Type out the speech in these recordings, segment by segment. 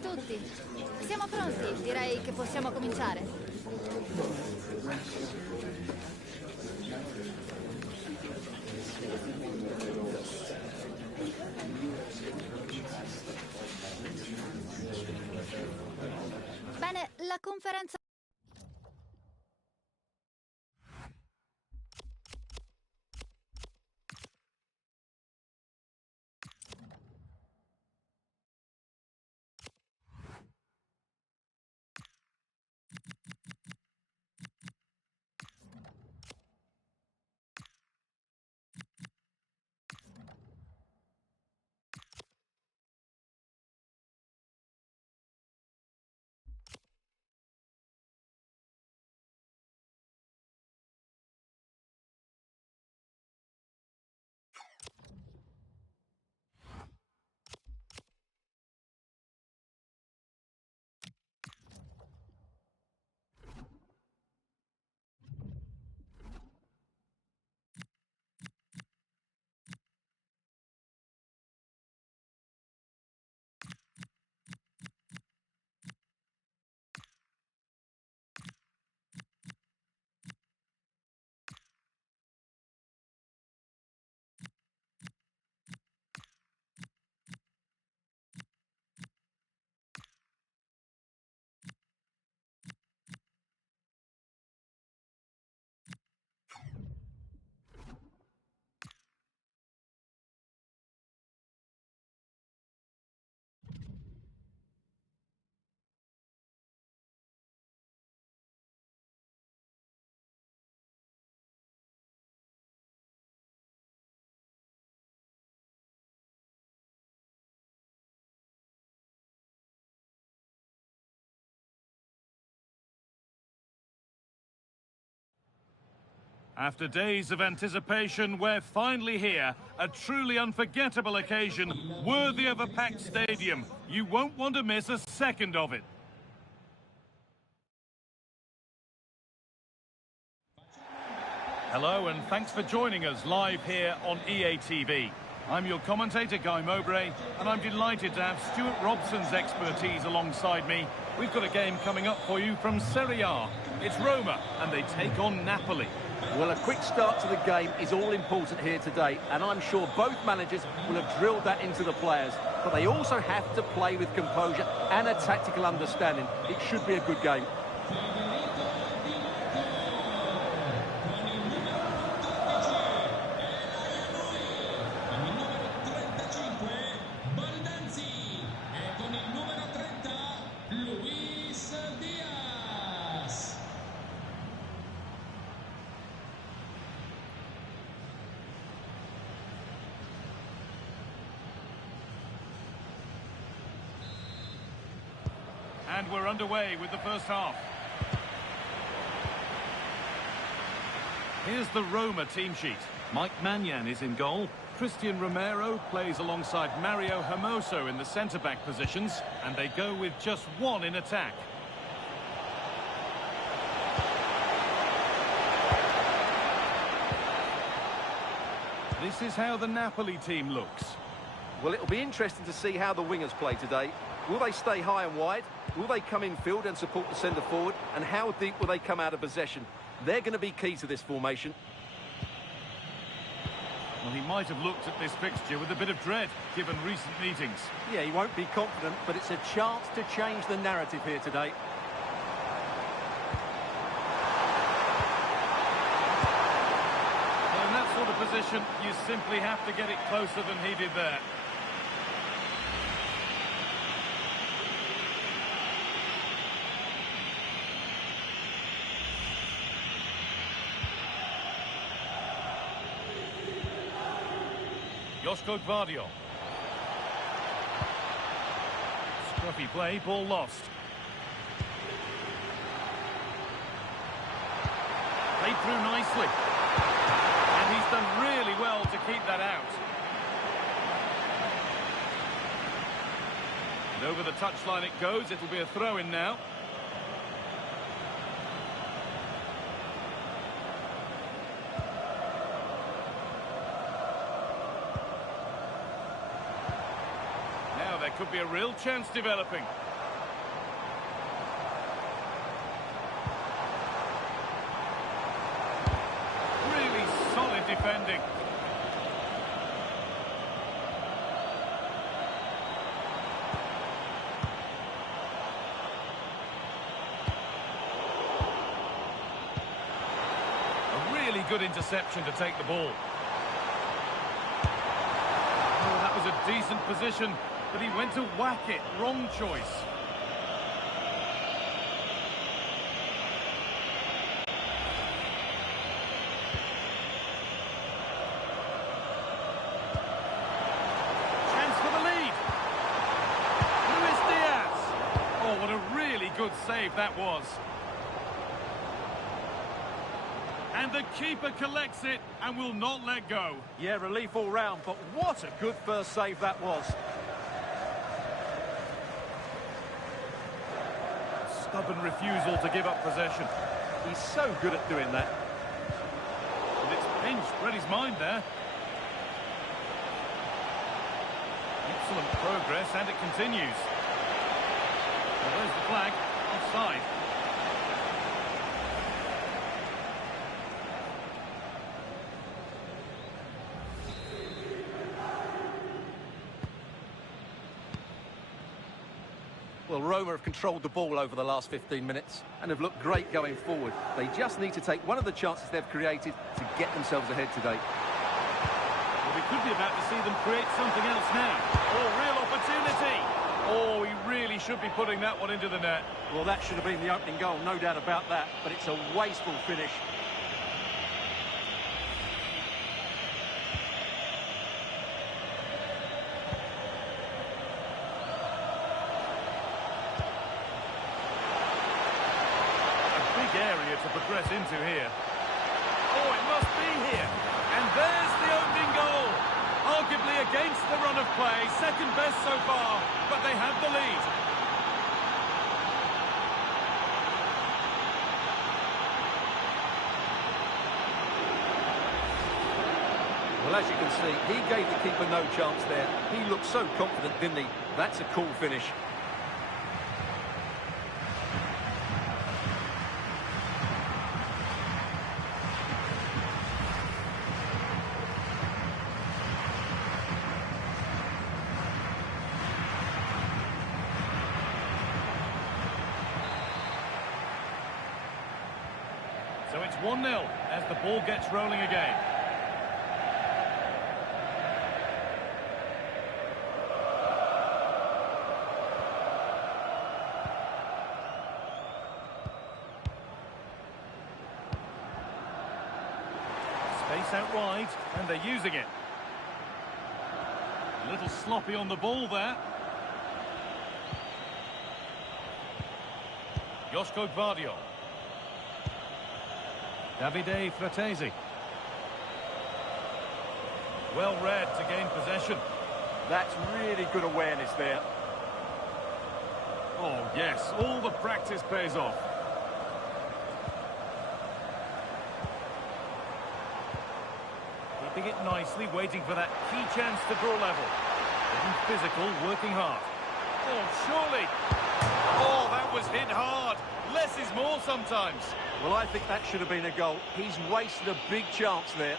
tutti. Siamo pronti, direi che possiamo cominciare. Bene, la conferenza... After days of anticipation, we're finally here. A truly unforgettable occasion, worthy of a packed stadium. You won't want to miss a second of it. Hello, and thanks for joining us live here on EA TV. I'm your commentator, Guy Mowbray, and I'm delighted to have Stuart Robson's expertise alongside me. We've got a game coming up for you from Serie A. It's Roma, and they take on Napoli. Well, a quick start to the game is all important here today, and I'm sure both managers will have drilled that into the players. But they also have to play with composure and a tactical understanding. It should be a good game. And we're underway with the first half. Here's the Roma team sheet. Mike Maignan is in goal. Christian Romero plays alongside Mario Hermoso in the centre-back positions. And they go with just one in attack. This is how the Napoli team looks. Well, it'll be interesting to see how the wingers play today. Will they stay high and wide? Will they come in field and support the centre forward? And how deep will they come out of possession? They're going to be key to this formation. Well, he might have looked at this fixture with a bit of dread, given recent meetings. Yeah, he won't be confident, but it's a chance to change the narrative here today. Well, in that sort of position, you simply have to get it closer than he did there. Josko Gvardiol. Scruffy play, ball lost. Played through nicely. And he's done really well to keep that out. And over the touchline it goes, it'll be a throw-in now. Could be a real chance developing. defending. A really good interception to take the ball. Oh, that was a decent position, but he went to whack it. Wrong choice. Chance for the lead. Luis Diaz. Oh, what a really good save that was. And the keeper collects it and will not let go. Yeah, relief all round, but what a good first save that was. Stubborn refusal to give up possession. He's so good at doing that. And it's pinched, read his mind there. Excellent progress, and it continues. Well, there's the flag, offside. Well, Roma have controlled the ball over the last 15 minutes and have looked great going forward. They just need to take one of the chances they've created to get themselves ahead today. Well, we could be about to see them create something else now. Oh, real opportunity. Oh, he really should be putting that one into the net. Well, that should have been the opening goal, no doubt about that, but it's a wasteful finish. Area to progress into here. Oh, it must be here. And there's the opening goal. Arguably against the run of play, second best so far, but they have the lead. Well, as you can see, he gave the keeper no chance there. He looked so confident, didn't he? That's a cool finish. So it's 1-0 as the ball gets rolling again. Space out wide, and they're using it. A little sloppy on the ball there. Josko Gvardiol. Davide Fratesi. Well read to gain possession. That's really good awareness there. Oh, yes, all the practice pays off. Keeping it nicely, waiting for that key chance to draw level. Getting physical, working hard. Oh, surely. Oh, that was hit hard. Less is more sometimes. Well, I think that should have been a goal. He's wasted a big chance there.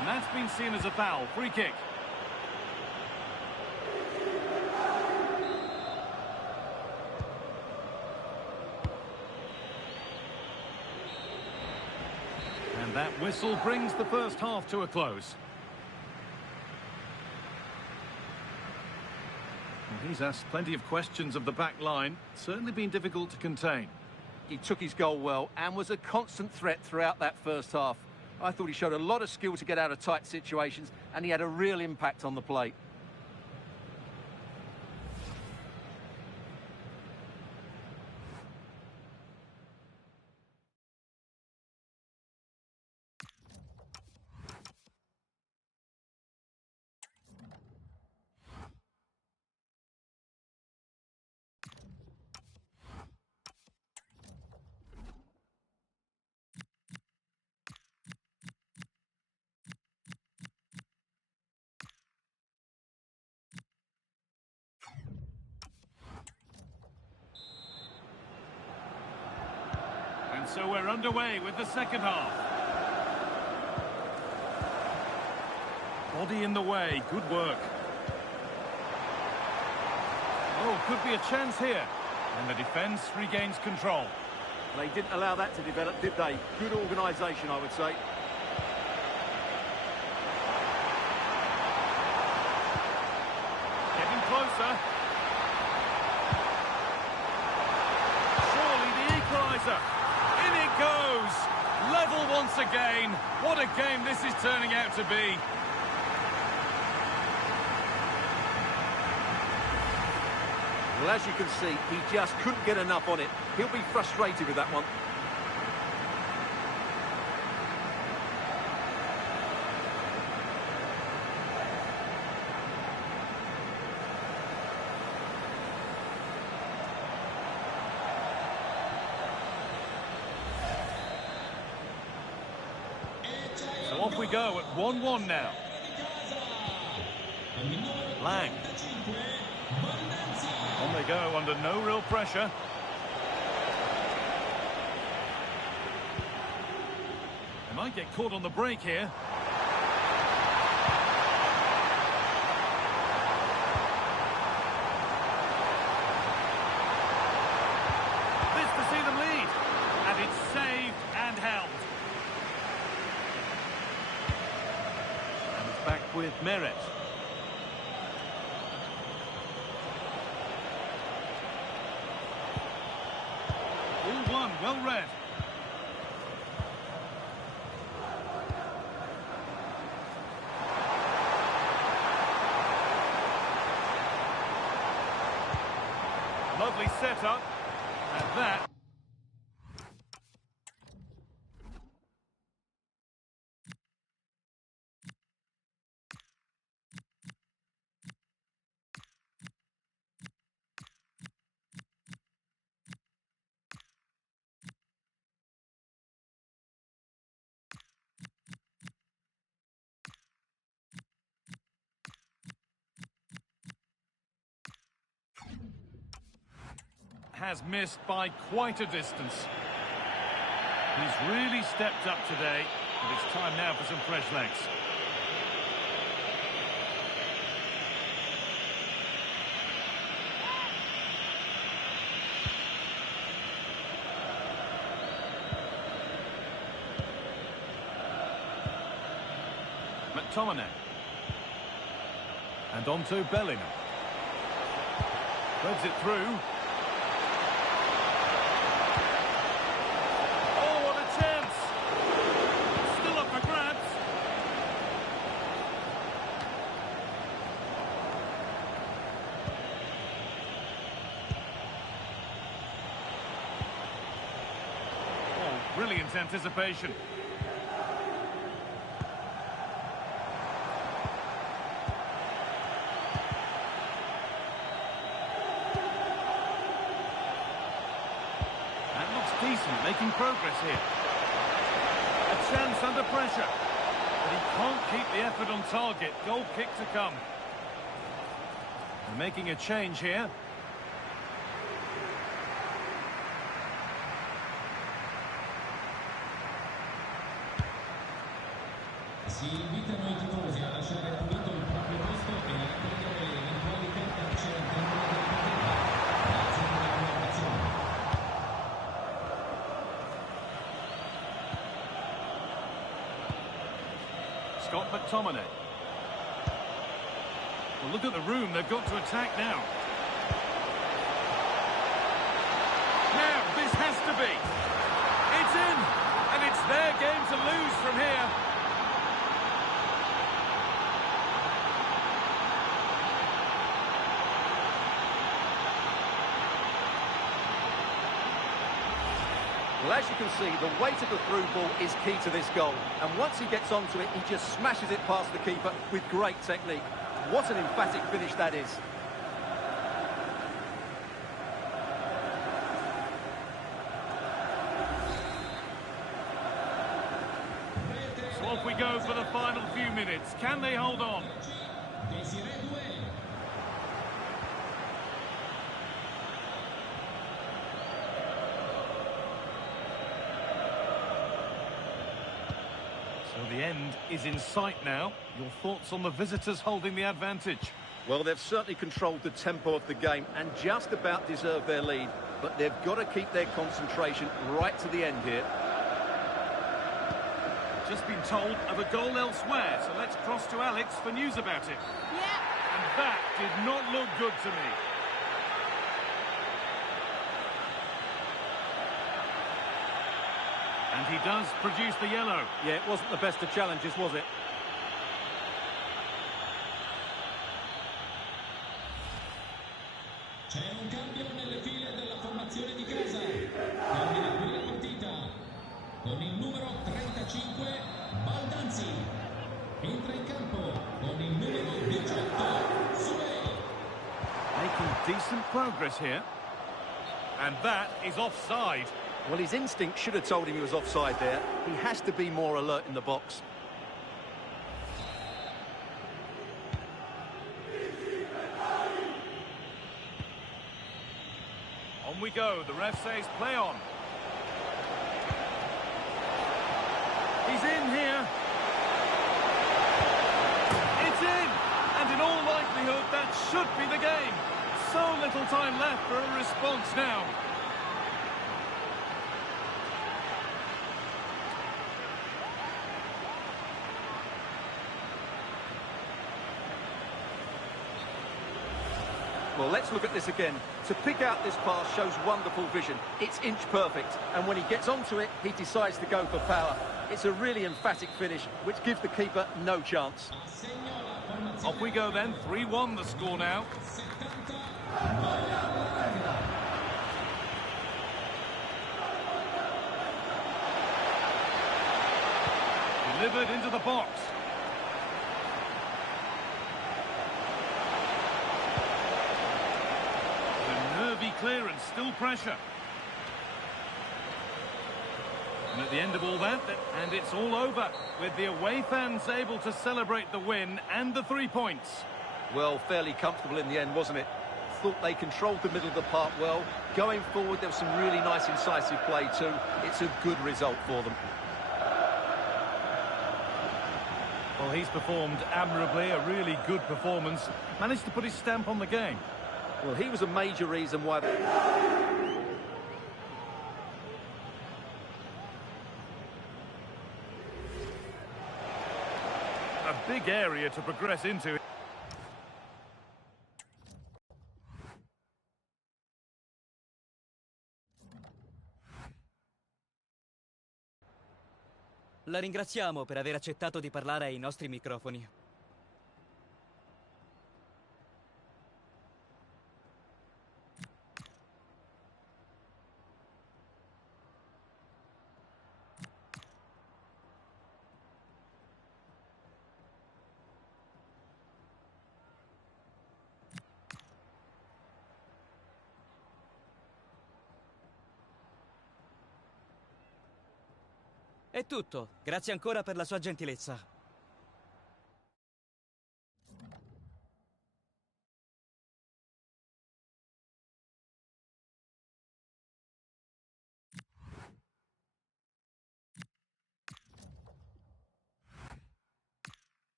And that's been seen as a foul. Free kick. And that whistle brings the first half to a close. Well, he's asked plenty of questions of the back line. Certainly been difficult to contain. He took his goal well and was a constant threat throughout that first half. I thought he showed a lot of skill to get out of tight situations, and he had a real impact on the plate. so we're underway with the second half. Body in the way, good work. Oh, could be a chance here. And the defence regains control. They didn't allow that to develop, did they? Good organisation, I would say. Getting closer. Surely the equaliser. In it goes. Level once again. What a game this is turning out to be. Well, as you can see, he just couldn't get enough on it. He'll be frustrated with that one. So off we go at 1-1 now. Lang. On they go under no real pressure. They might get caught on the break here. This to see them lead. And it's saved and held. And it's back with Meret. Well read. Lovely setup, and that. Has missed by quite a distance. He's really stepped up today, and it's time now for some fresh legs. McTominay. And on to Bellingham. Threads it through. Brilliant anticipation. That looks decent, making progress here. A chance under pressure. But he can't keep the effort on target. Goal kick to come. They're making a change here. Si invitano i tifosi a lasciare pulito il proprio posto e a raccogliere le eventuali cartacce all'interno della partita. Grazie per la collaborazione. Scott McTominay. Well, look at the room they've got to attack now. Now, this has to be. It's in, and it's their game to lose from here. Well, as you can see, the weight of the through ball is key to this goal. And once he gets onto it, he just smashes it past the keeper with great technique. What an emphatic finish that is. So off we go for the final few minutes. Can they hold on? So the end is in sight now. Your thoughts on the visitors holding the advantage? Well, they've certainly controlled the tempo of the game and just about deserved their lead, but they've got to keep their concentration right to the end here. Just been told of a goal elsewhere, so let's cross to Alex for news about it. Yeah. And that did not look good to me. And he does produce the yellow. Yeah, it wasn't the best of challenges, was it? C'è un cambio nelle file della formazione di casa. Termina qui la partita con il numero 35 Baldanzi. Entra in campo con il numero 18 Sule. Making decent progress here. And that is offside. Well, his instinct should have told him he was offside there. He has to be more alert in the box. On we go. The ref says play on. He's in here. It's in. And in all likelihood, that should be the game. So little time left for a response now. Well, let's look at this again. To pick out this pass shows wonderful vision. It's inch perfect, and when he gets onto it, he decides to go for power. It's a really emphatic finish, which gives the keeper no chance. Off we go then. 3-1 the score now. Delivered into the box. Clearance, still pressure. And at the end of all that, and it's all over, with the away fans able to celebrate the win and the 3 points. Well, fairly comfortable in the end, wasn't it? Thought they controlled the middle of the park well. Going forward, there was some really nice incisive play too. It's a good result for them. Well, he's performed admirably, a really good performance. Managed to put his stamp on the game. Well, he was a major reason why... A big area to progress into. La ringraziamo per aver accettato di parlare ai nostri microfoni. È tutto. Grazie ancora per la sua gentilezza.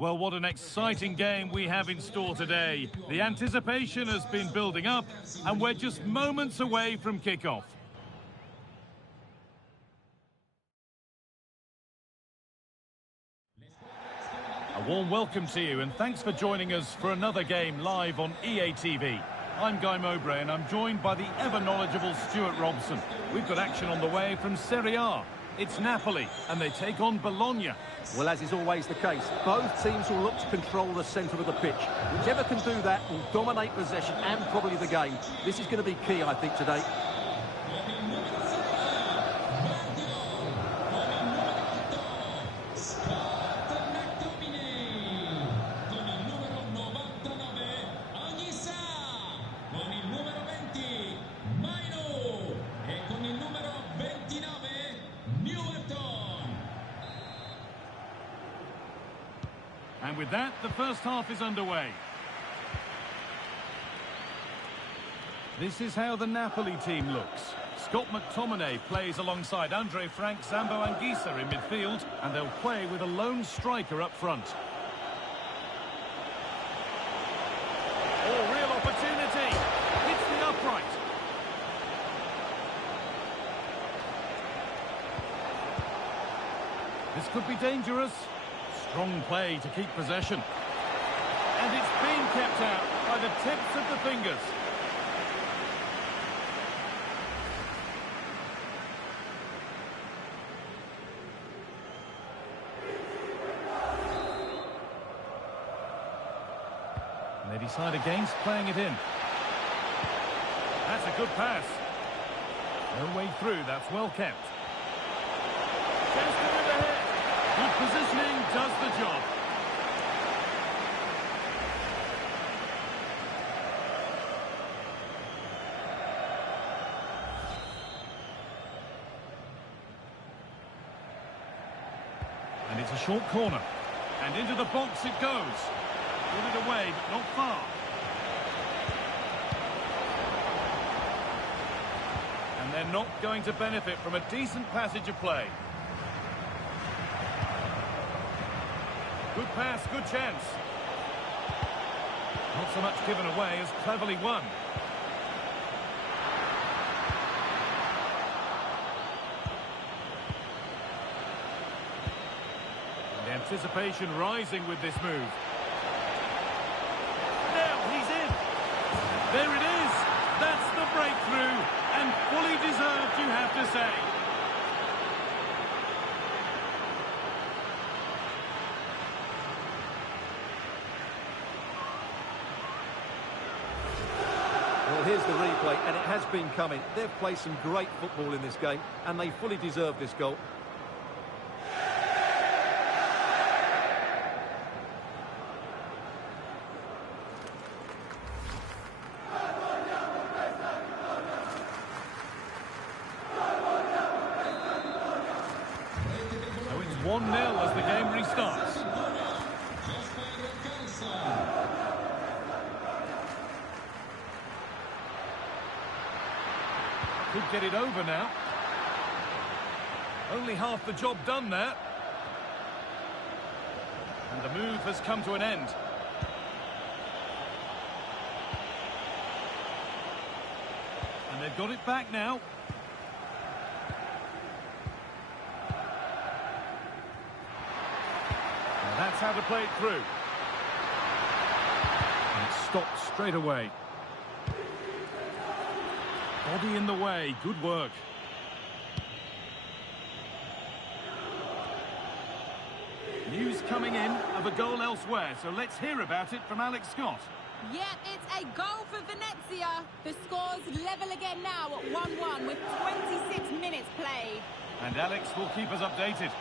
Well, what an exciting game we have in store today. The anticipation has been building up, and we're just moments away from kick-off. A warm welcome to you, and thanks for joining us for another game live on EA TV. I'm Guy Mowbray, and I'm joined by the ever-knowledgeable Stuart Robson. We've got action on the way from Serie A. It's Napoli, and they take on Bologna. Well, as is always the case, both teams will look to control the centre of the pitch. Whichever can do that will dominate possession and probably the game. This is going to be key, I think, today. And with that, the first half is underway. This is how the Napoli team looks. Scott McTominay plays alongside Andre Frank, Zambo Anguissa in midfield, and they'll play with a lone striker up front. Oh, real opportunity! Hits the upright. This could be dangerous. Strong play to keep possession. And it's been kept out by the tips of the fingers. And they decide against playing it in. That's a good pass. No way through, that's well kept. Chance to move ahead. Good positioning does the job. And it's a short corner. And into the box it goes. Put it away, but not far. And they're not going to benefit from a decent passage of play. Good pass, good chance. Not so much given away as cleverly won. And the anticipation rising with this move. Now he's in. There it is. That's the breakthrough, and fully deserved, you have to say. Well, here's the replay, and it has been coming. They've played some great football in this game, and they fully deserve this goal. So it's 1-0 as the game restarts. Could get it over now. Only half the job done there. And the move has come to an end. And they've got it back now. And that's how to play it through. And it stopped straight away. Body in the way, good work. News coming in of a goal elsewhere, so let's hear about it from Alex Scott. Yep, it's a goal for Venezia. The score's level again now at 1-1 with 26 minutes played. And Alex will keep us updated.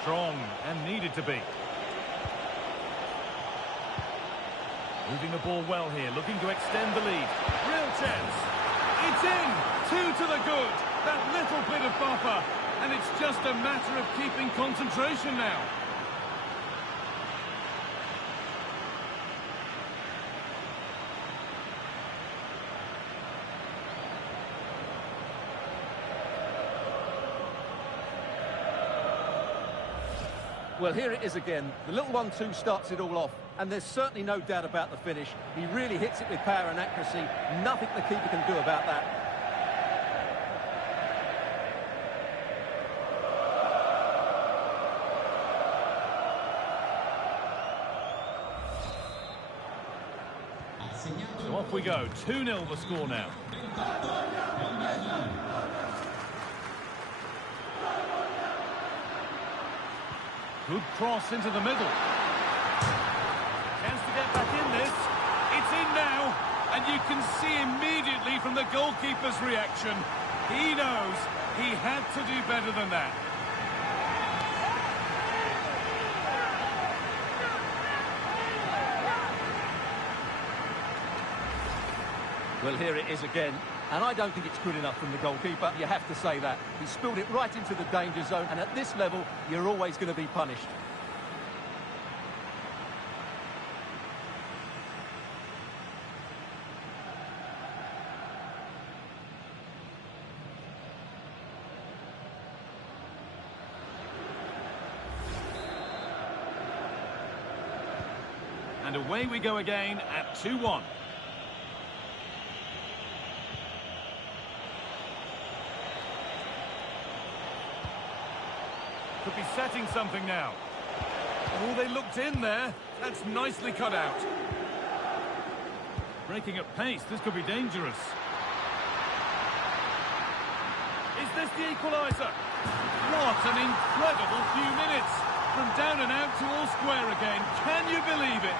Strong and needed to be. Moving the ball well here, looking to extend the lead. Real chance. It's in! 2 to the good. That little bit of buffer. And it's just a matter of keeping concentration now. Well, here it is again. The little 1-2 starts it all off, and there's certainly no doubt about the finish. He really hits it with power and accuracy. Nothing the keeper can do about that. So off we go. 2-0 the score now. Good cross into the middle. Chance to get back in this. It's in now. And you can see immediately from the goalkeeper's reaction, he knows he had to do better than that. Well, here it is again. And I don't think it's good enough from the goalkeeper. You have to say that. He spilled it right into the danger zone, and at this level, you're always going to be punished. And away we go again at 2-1. Could be setting something now. Oh, they looked in there. That's nicely cut out. Breaking at pace, this could be dangerous. Is this the equaliser? What an incredible few minutes. From down and out to all square again. Can you believe it?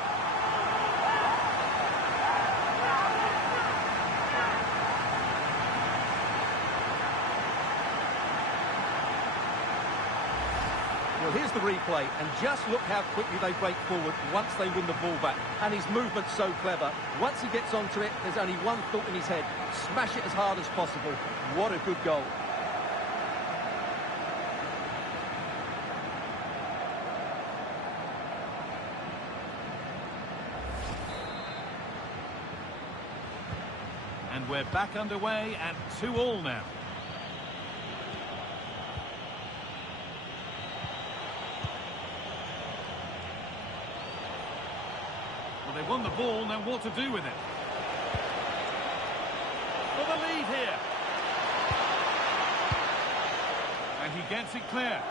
Well, here's the replay, and just look how quickly they break forward once they win the ball back. And his movement's so clever. Once he gets onto it, there's only one thought in his head. Smash it as hard as possible. What a good goal. And we're back underway at 2-2 now. They won the ball, now what to do with it? For the lead here. And he gets it clear.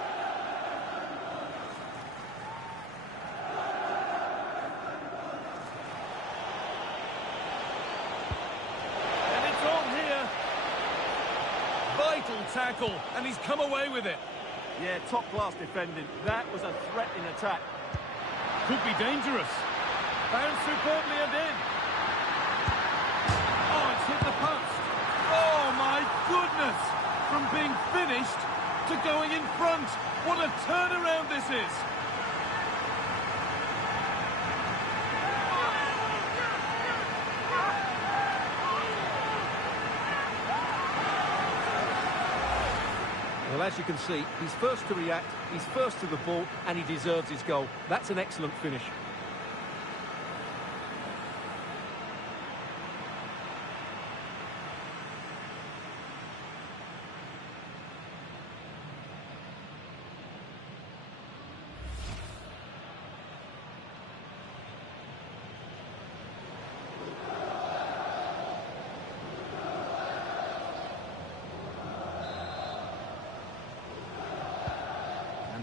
And it's on here. Vital tackle, and he's come away with it. Yeah, top-class defending. That was a threat in attack. Could be dangerous. Found superbly and in. Oh, it's hit the post. Oh, my goodness. From being finished to going in front. What a turnaround this is. Well, as you can see, he's first to react, he's first to the ball, and he deserves his goal. That's an excellent finish.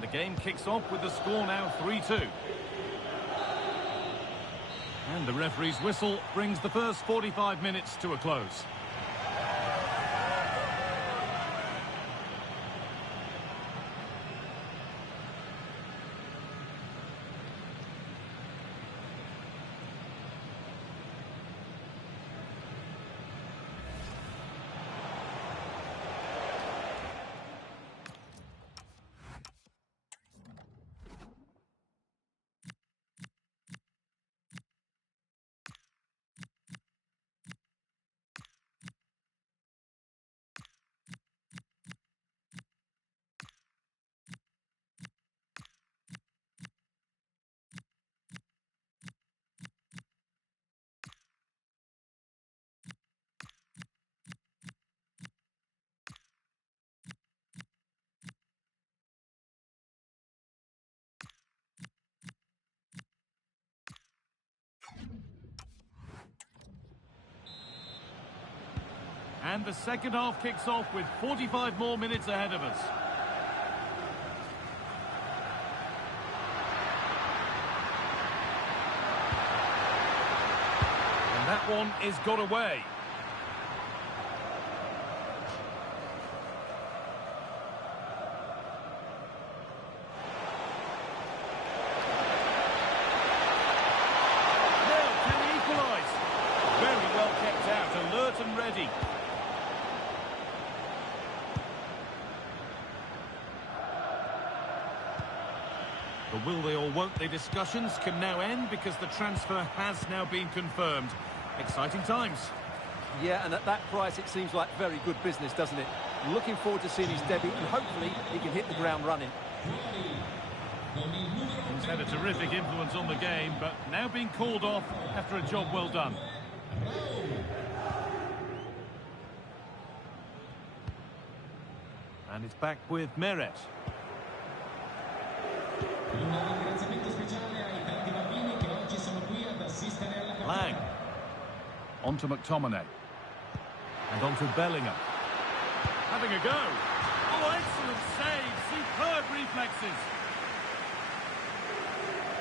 The game kicks off with the score now 3-2. And the referee's whistle brings the first 45 minutes to a close. And the second half kicks off with 45 more minutes ahead of us. And that one is got away. Alert and ready. The will they or won't they discussions can now end because the transfer has now been confirmed. Exciting times. Yeah, and at that price it seems like very good business, doesn't it? Looking forward to seeing his debut and hopefully he can hit the ground running. He's had a terrific influence on the game, but now being called off after a job well done. And it's back with Meret. Lang. On to McTominay. And on to Bellingham. Having a go. Oh, excellent save. Superb reflexes.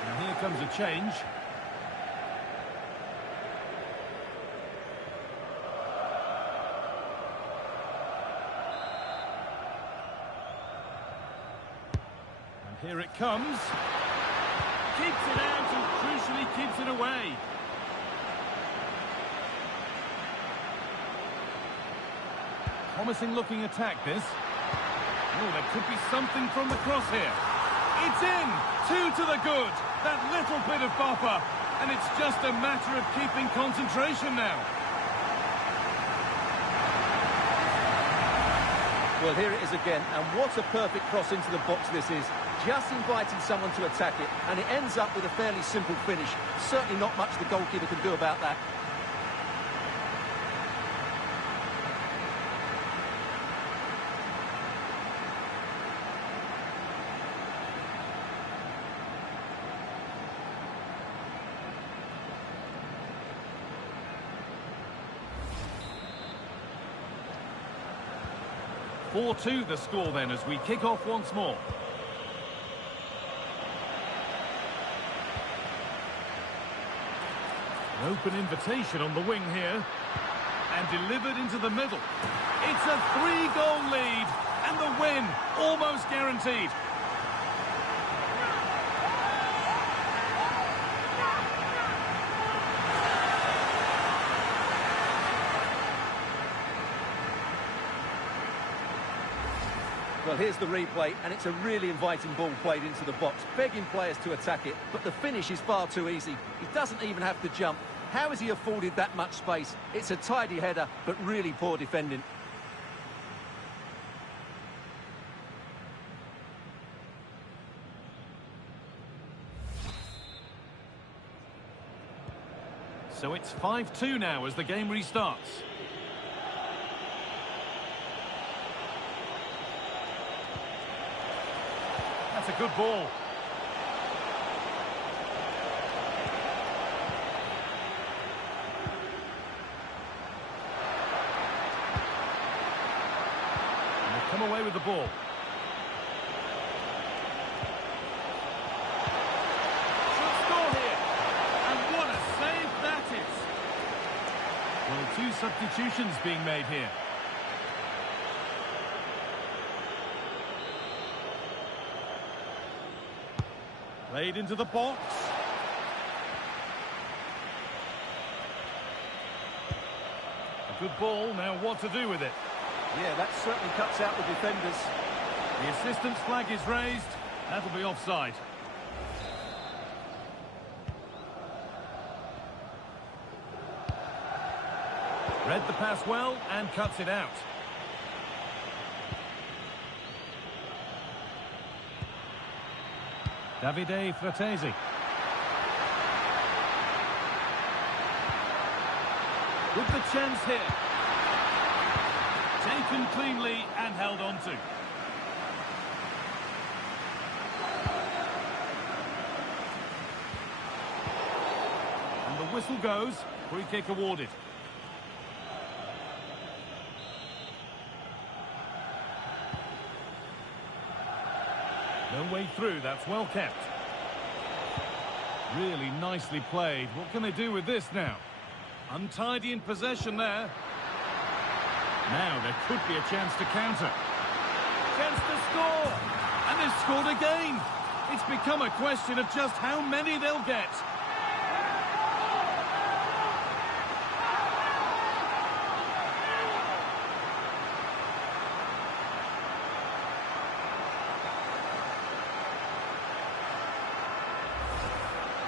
And here comes a change. Here it comes. Keeps it out and crucially keeps it away. Promising looking attack this. Oh, there could be something from the cross here. It's in! 2 to the good. That little bit of buffer. And it's just a matter of keeping concentration now. Well, here it is again, and what a perfect cross into the box this is. Just inviting someone to attack it, and it ends up with a fairly simple finish. Certainly not much the goalkeeper can do about that. (4-2) the score then as we kick off once more. An open invitation on the wing here. And delivered into the middle. It's a 3-goal lead. And the win almost guaranteed. Well, here's the replay, and it's a really inviting ball played into the box, begging players to attack it, but the finish is far too easy. He doesn't even have to jump. How has he afforded that much space? It's a tidy header, but really poor defending. So it's 5-2 now as the game restarts. That's a good ball. And they've come away with the ball. Should score here. And what a save that is. Well, 2 substitutions being made here. Played into the box. A good ball, now what to do with it? Yeah, that certainly cuts out the defenders. The assistant's flag is raised. That'll be offside. Read the pass well and cuts it out. Davide Fratesi. With the chance here. Taken cleanly and held on to. And the whistle goes. Free kick awarded. No way through, that's well kept. Really nicely played. What can they do with this now? Untidy in possession there. Now there could be a chance to counter. Chance to score! And they've scored again! It's become a question of just how many they'll get.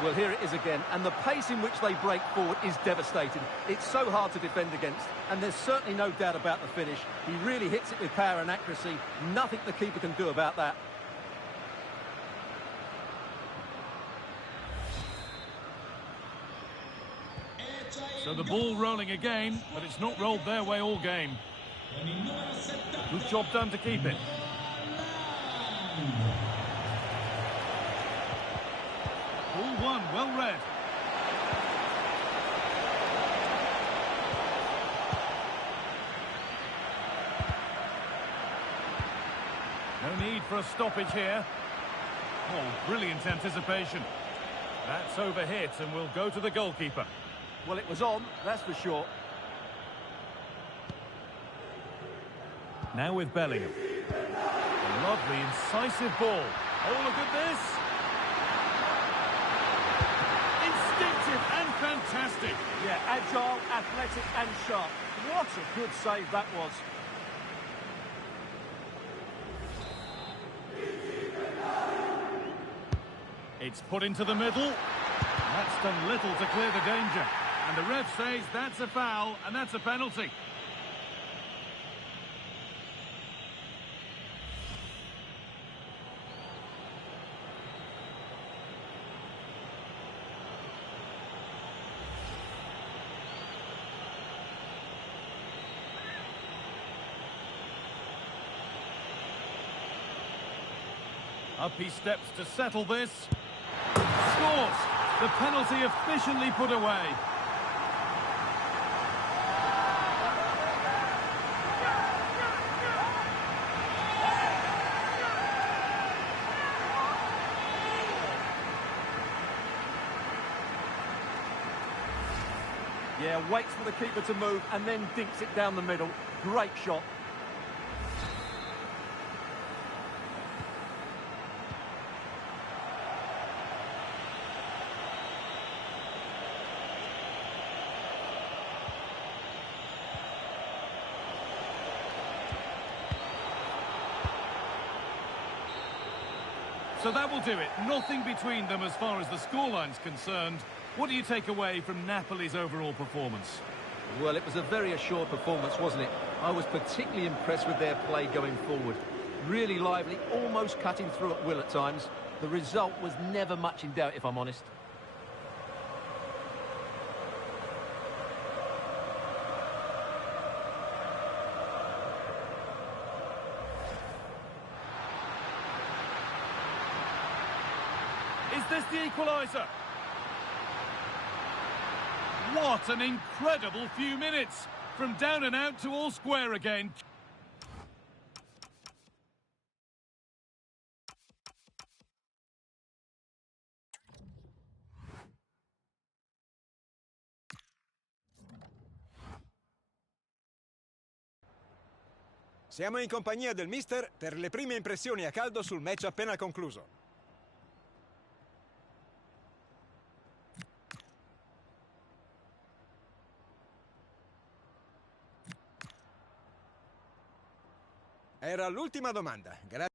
Well, here it is again, and the pace in which they break forward is devastating. It's so hard to defend against, and there's certainly no doubt about the finish. He really hits it with power and accuracy. Nothing the keeper can do about that. So the ball rolling again, but it's not rolled their way all game. Good job done to keep it. Ball one, well read. No need for a stoppage here. Oh, brilliant anticipation. That's overhit and will go to the goalkeeper. Well, it was on, that's for sure. Now with Bellingham. A lovely, incisive ball. Oh, look at this. Instinctive and fantastic. Yeah, agile, athletic and sharp. What a good save that was. It's put into the middle. That's done little to clear the danger. And the ref says that's a foul, and that's a penalty. Up he steps to settle this. Scores! The penalty efficiently put away. Yeah, waits for the keeper to move and then dinks it down the middle. Great shot. So that will do it. Nothing between them as far as the scoreline's concerned. What do you take away from Napoli's overall performance? Well, it was a very assured performance, wasn't it? I was particularly impressed with their play going forward. Really lively, almost cutting through at will at times. The result was never much in doubt, if I'm honest. Is this the equaliser? What an incredible few minutes! From down and out to all square again. Siamo in compagnia del mister per le prime impressioni a caldo sul match appena concluso. Era l'ultima domanda. Grazie.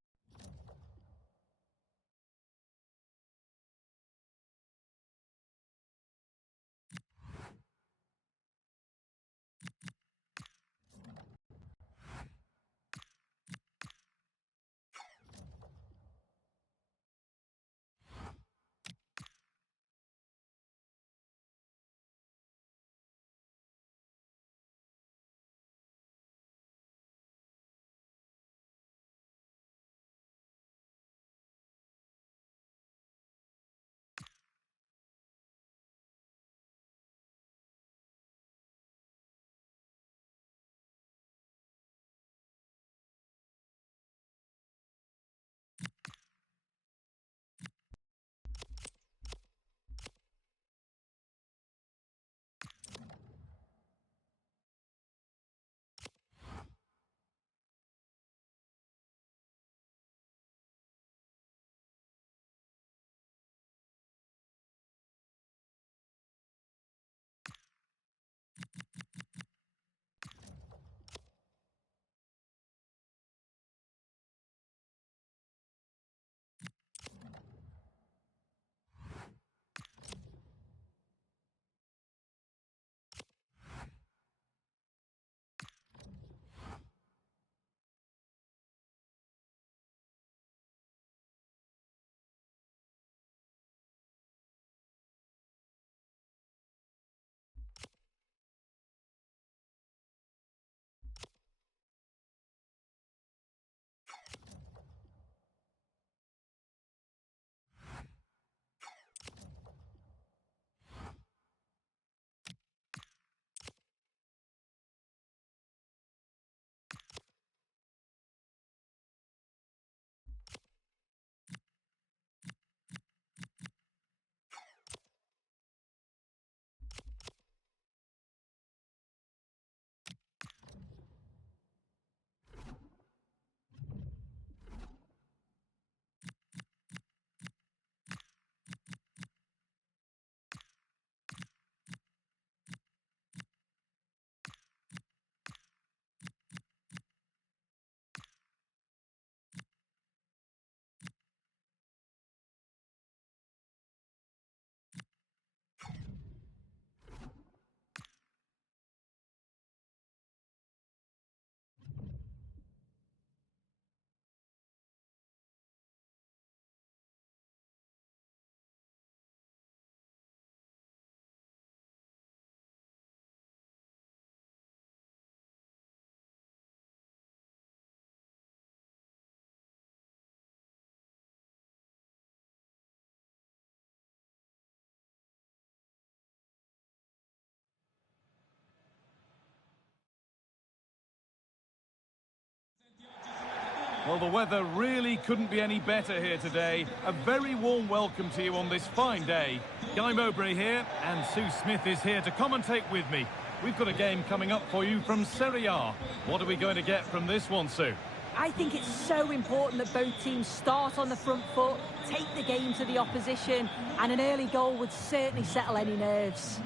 Well, the weather really couldn't be any better here today. A very warm welcome to you on this fine day. Guy Mowbray here, and Sue Smith is here to commentate with me. We've got a game coming up for you from Serie A. What are we going to get from this one, Sue? I think it's so important that both teams start on the front foot, take the game to the opposition, and an early goal would certainly settle any nerves.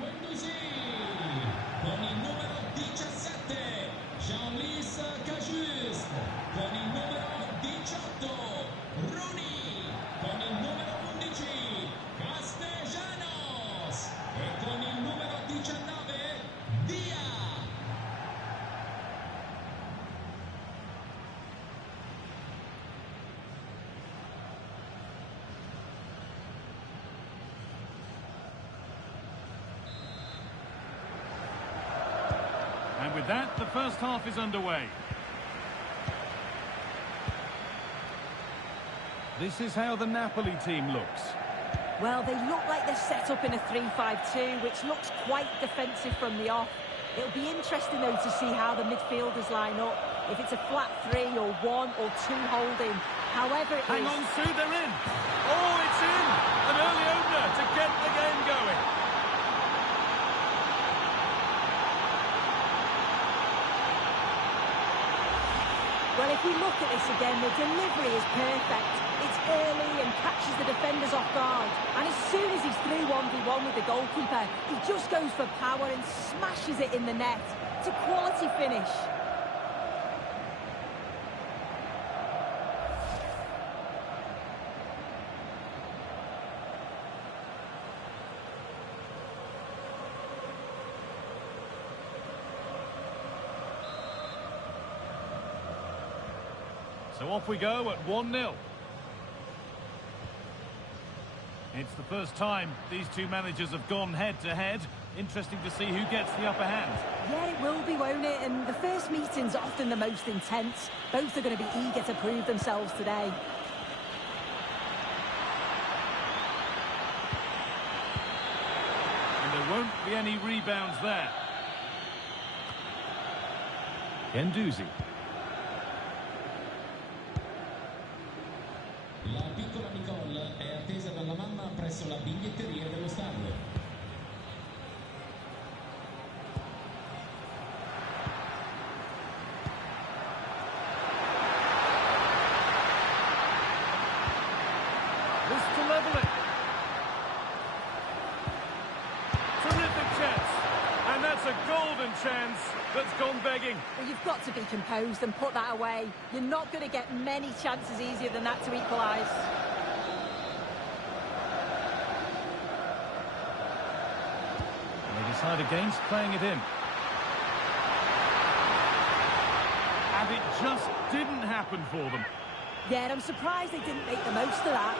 And with that, the first half is underway. This is how the Napoli team looks. Well, they look like they're set up in a 3-5-2, which looks quite defensive from the off. It'll be interesting, though, to see how the midfielders line up. If it's a flat 3 or 1 or 2 holding. However it Hang is... on, Sue, they're in. Oh, it's in. An early opener to get the game going. Well, if we look at this again, the delivery is perfect. It's early and catches the defenders off guard. And as soon as he's through 1v1 with the goalkeeper, he just goes for power and smashes it in the net. It's a quality finish. So off we go at 1-0. It's the first time these two managers have gone head-to-head. Interesting to see who gets the upper hand. Yeah, it will be, won't it? And the first meeting's often the most intense. Both are going to be eager to prove themselves today. And there won't be any rebounds there. Gendouzi. La piccola Nicole è attesa dalla mamma presso la biglietteria dello stadio. This to level it. Terrific chance. And that's a golden chance that's gone begging. Well, you've got to be composed and put that away. You're not going to get many chances easier than that to equalise. And they decide against playing it in. And it just didn't happen for them. Yeah, I'm surprised they didn't make the most of that.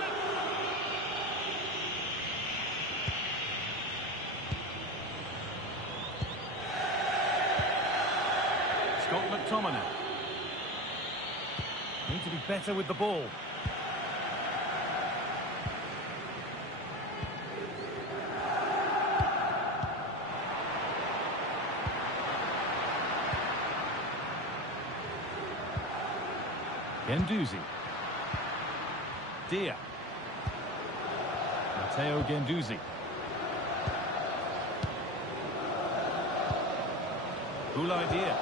Scott McTominay. Need to be better with the ball. Gendouzi. Dia. Matteo Gendouzi. Boulay Dia.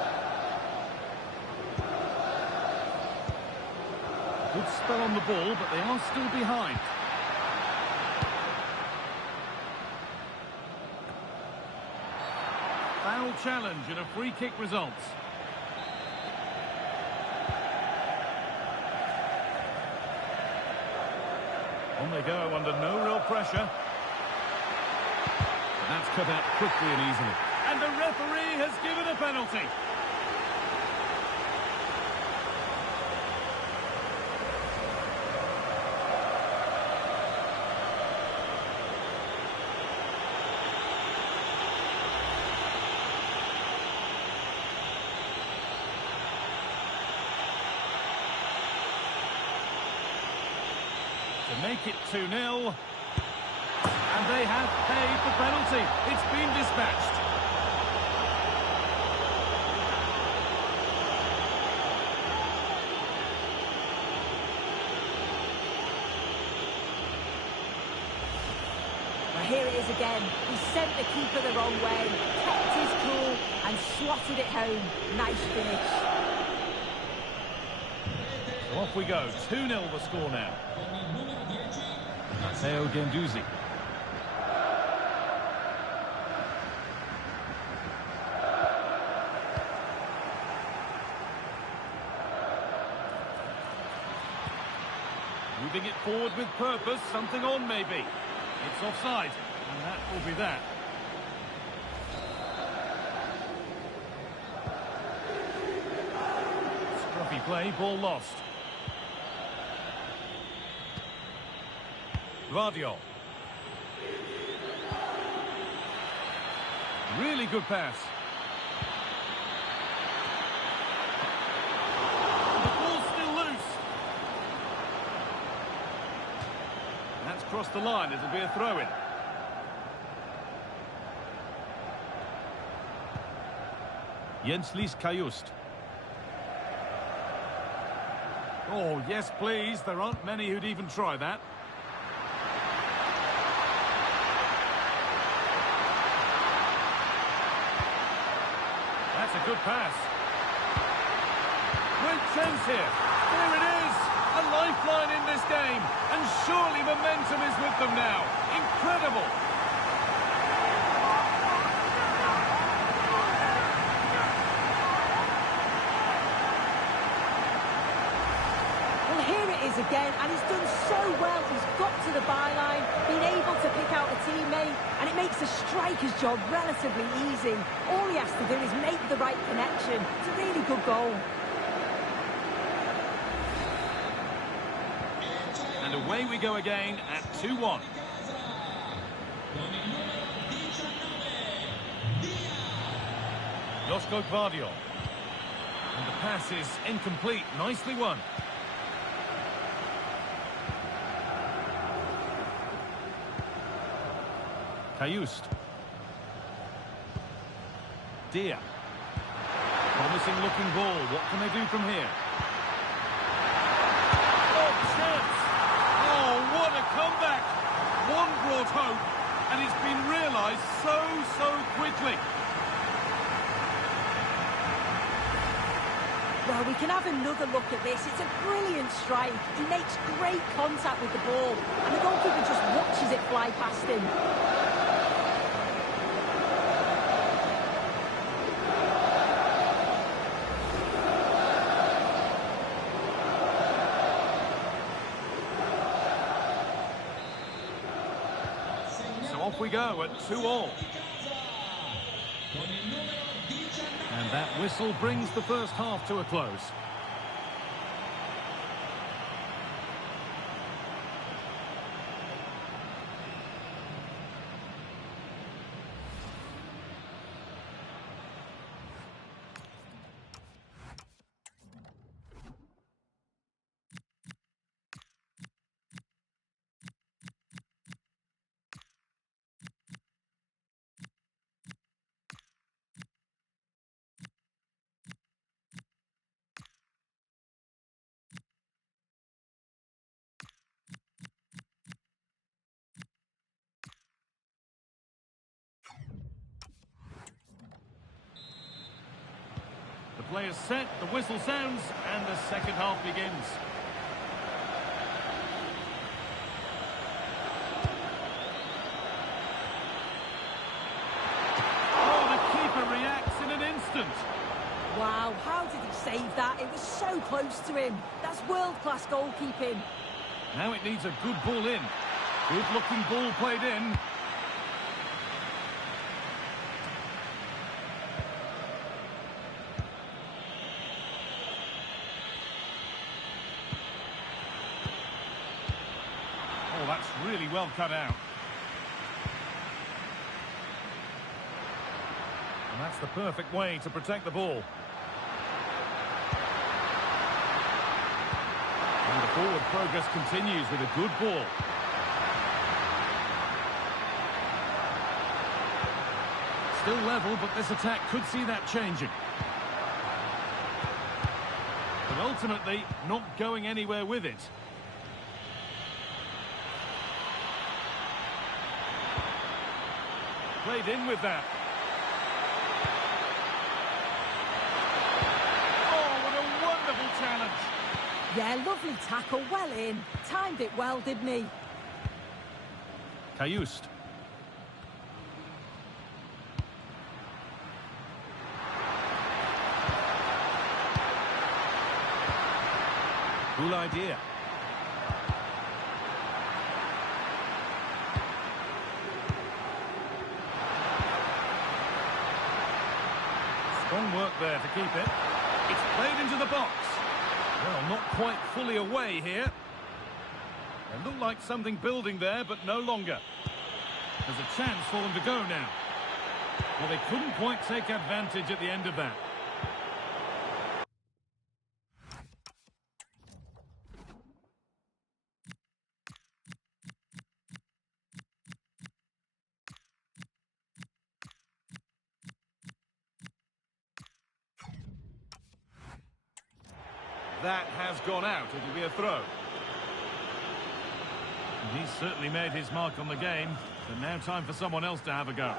Good spell on the ball, but they are still behind. Foul challenge and a free kick results. On they go under no real pressure. That's cut out quickly and easily. And the referee has given a penalty. To make it 2-0. And they have paid the penalty. It's been dispatched. here it is again. He sent the keeper the wrong way, kept his cool and slotted it home. Nice finish. So off we go. 2-0 the score now. Matteo Guendouzi. Moving it forward with purpose, something on maybe. It's offside, and that will be that. Scruffy play, ball lost. Guardiola. Really good pass. The ball's still loose. That's crossed the line. It'll be a throw-in. Jens Kajust. Oh, yes, please. There aren't many who'd even try that. That's a good pass. Great chance here. There it is. A lifeline in this game. And surely momentum is with them now. Incredible. Well, here it is again, and he's done so well. He's got to the byline, been able to pick out a teammate, and it makes the striker's job relatively easy. All he has to do is make the right connection. It's a really good goal. And away we go again at 2-1. Josko Gvardiol. And the pass is incomplete. Nicely won. Kajust. Dia. Promising looking ball. What can they do from here? Oh, chance! Oh, what a comeback! One brought hope, and it's been realised so quickly. Well, we can have another look at this. It's a brilliant strike. He makes great contact with the ball, and the goalkeeper just watches it fly past him. Off we go at 2-2. And that whistle brings the first half to a close. The play is set, the whistle sounds, and the second half begins. Oh, the keeper reacts in an instant. Wow, how did he save that? It was so close to him. That's world-class goalkeeping. Now it needs a good ball in. Good-looking ball played in. Oh, that's really well cut out. And that's the perfect way to protect the ball. And the forward progress continues with a good ball. Still level, but this attack could see that changing. But ultimately, not going anywhere with it. played in with that. Oh, what a wonderful challenge. Yeah, lovely tackle, well in. Timed it well, didn't he? Cajuste. Cool idea. Strong work there to keep it. It's played into the box. Well, not quite fully away here. It looked like something building there, but no longer. There's a chance for them to go now. Well, they couldn't quite take advantage at the end of that. That has gone out. It'll be a throw. And he's certainly made his mark on the game, but now time for someone else to have a go.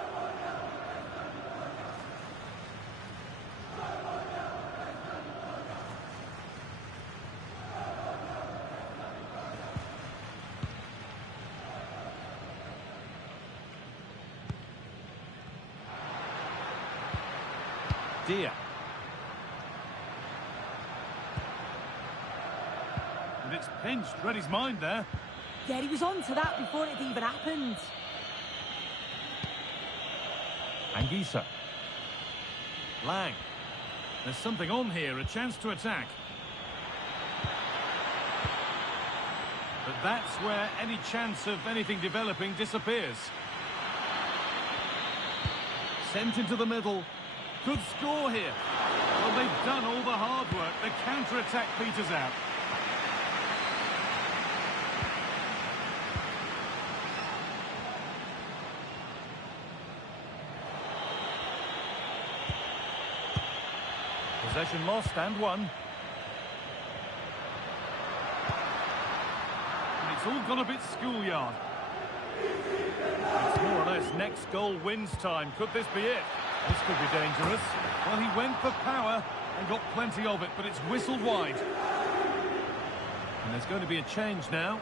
Dia. And it's pinched, read his mind there. Yeah, he was on to that before it even happened. Anguissa. Lang. There's something on here, a chance to attack. But that's where any chance of anything developing disappears. Sent into the middle. Good score here. Well, they've done all the hard work. The counter-attack peters out. Possession lost and won. And it's all gone a bit schoolyard. It's more or less next goal wins time. Could this be it? This could be dangerous. Well, he went for power and got plenty of it, but it's whistled wide. And there's going to be a change now.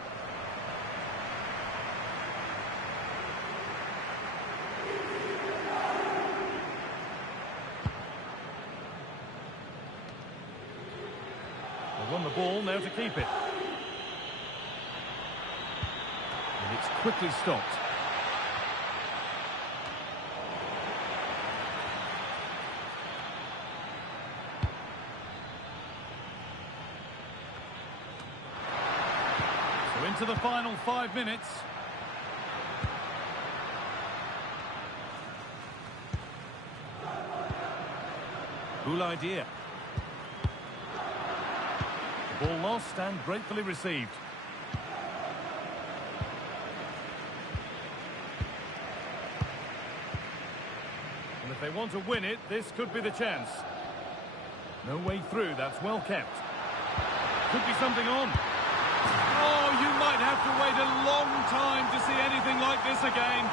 They won the ball, now to keep it. And it's quickly stopped. Into the final 5 minutes. Cool idea. The ball lost and gratefully received. And if they want to win it, this could be the chance. No way through, that's well kept. Could be something on. Oh, you might have to wait a long time to see anything like this again.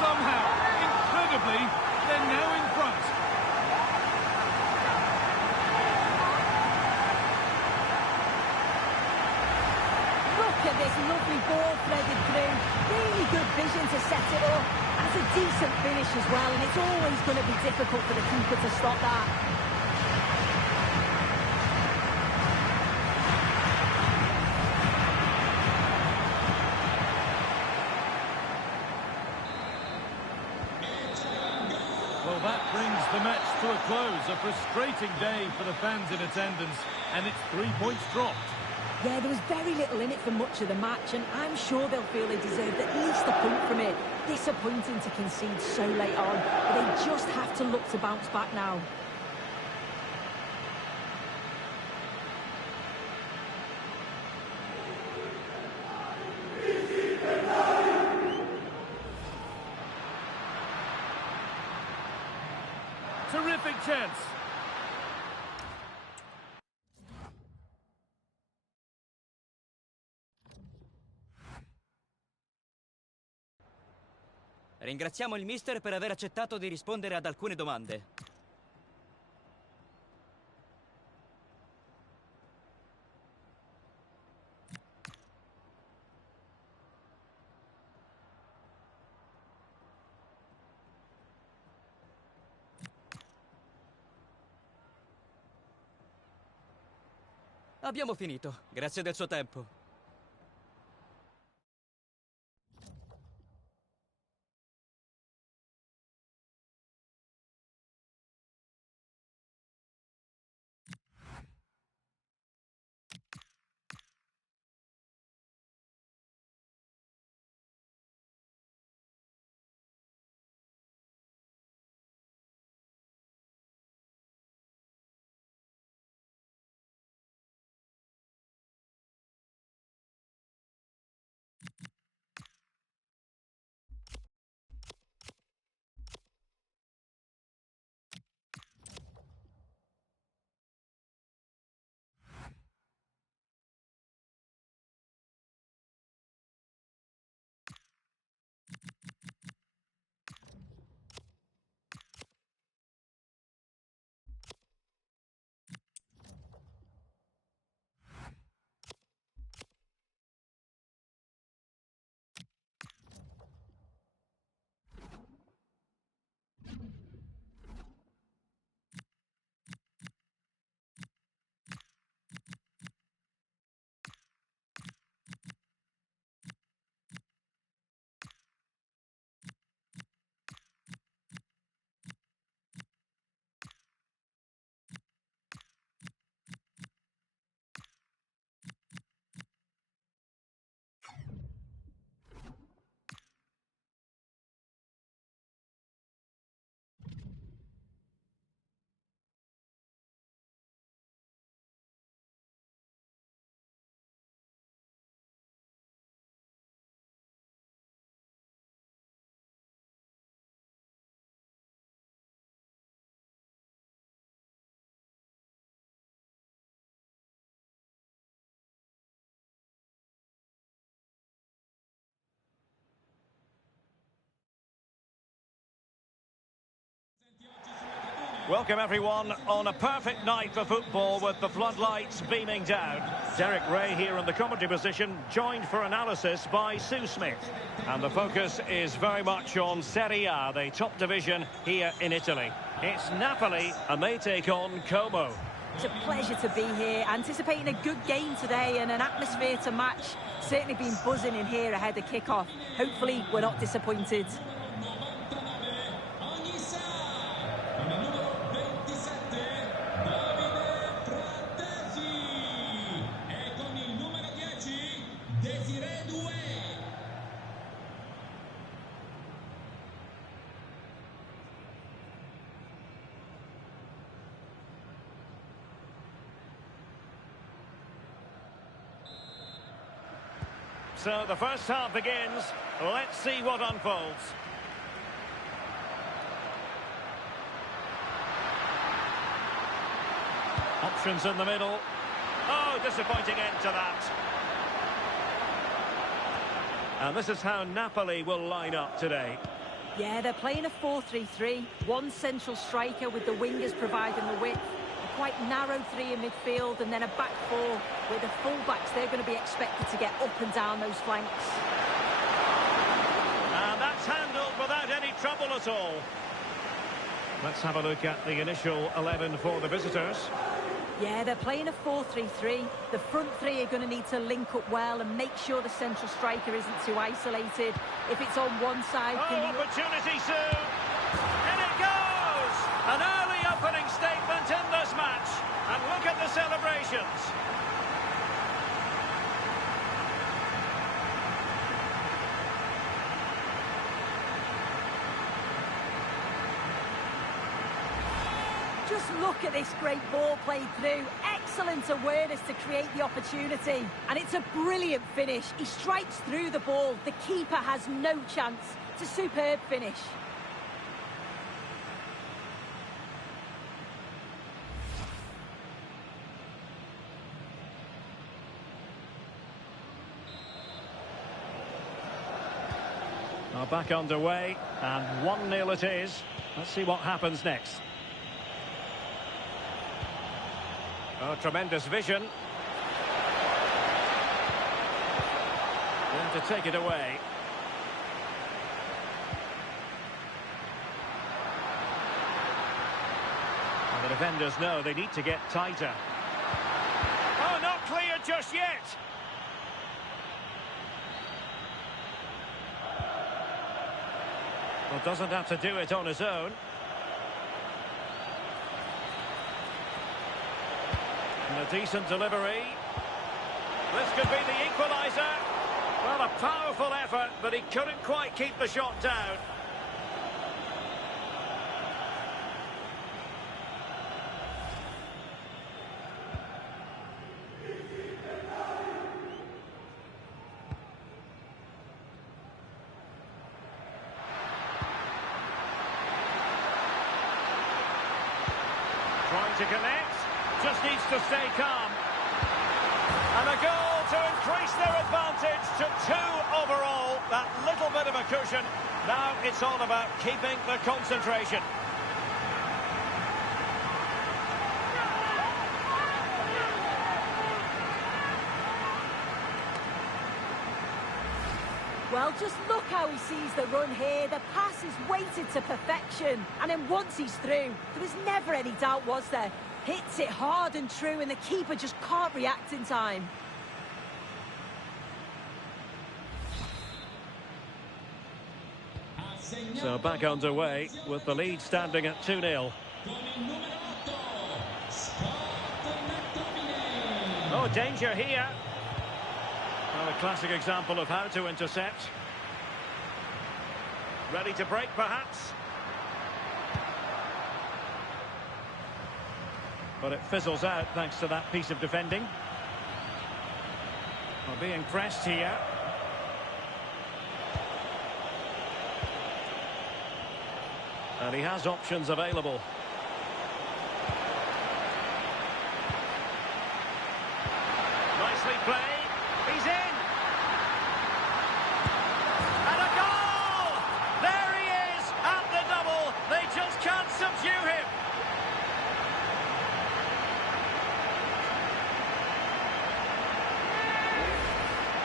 Somehow, incredibly, they're now in front. Look at this lovely ball threaded through. Really good vision to set it up. And it's a decent finish as well, and it's always going to be difficult for the keeper to stop that. Well, that brings the match to a close. A frustrating day for the fans in attendance, and it's 3 points dropped. Yeah, there was very little in it for much of the match, and I'm sure they'll feel they deserved at least a point from it. Disappointing to concede so late on, but they just have to look to bounce back now. Terrific chance. Ringraziamo il mister per aver accettato di rispondere ad alcune domande. Abbiamo finito, grazie del suo tempo. Welcome everyone on a perfect night for football with the floodlights beaming down. Derek Ray here in the commentary position, joined for analysis by Sue Smith. And the focus is very much on Serie A, the top division here in Italy. It's Napoli and they take on Como. It's a pleasure to be here, anticipating a good game today and an atmosphere to match. Certainly been buzzing in here ahead of kick-off. Hopefully we're not disappointed. So the first half begins. Let's see what unfolds. Options in the middle. Oh, disappointing end to that. And this is how Napoli will line up today. Yeah, they're playing a 4-3-3. One central striker with the wingers providing the width. A quite narrow three in midfield and then a back four where the full-backs, they're going to be expected to get up and down those flanks. And that's handled without any trouble at all. Let's have a look at the initial 11 for the visitors. Yeah, they're playing a 4-3-3. The front three are going to need to link up well and make sure the central striker isn't too isolated. If it's on one side... opportunity soon! In it goes! An early opening statement in this match. And look at the celebrations. Just look at this great ball played through. Excellent awareness to create the opportunity. And it's a brilliant finish. He strikes through the ball. The keeper has no chance. It's a superb finish. Back underway. And 1-0 it is. Let's see what happens next. Oh, tremendous vision. Going to take it away. And the defenders know they need to get tighter. Oh, not clear just yet. Well, doesn't have to do it on his own. And a decent delivery. This could be the equaliser. Well, a powerful effort, but he couldn't quite keep the shot down. Trying to connect, just needs to stay calm. And a goal to increase their advantage to 2 overall. That little bit of a cushion. Now it's all about keeping the concentration. Well, just look how he sees the run here. The pass is weighted to perfection. And then once he's through, there was never any doubt, was there? Hits it hard and true, and the keeper just can't react in time. So back underway with the lead standing at 2-0. Oh, danger here. Well, a classic example of how to intercept. Ready to break, perhaps. But it fizzles out thanks to that piece of defending. Well, being pressed here. And he has options available. Nicely played. He's in. And a goal! There he is at the double. They just can't subdue him.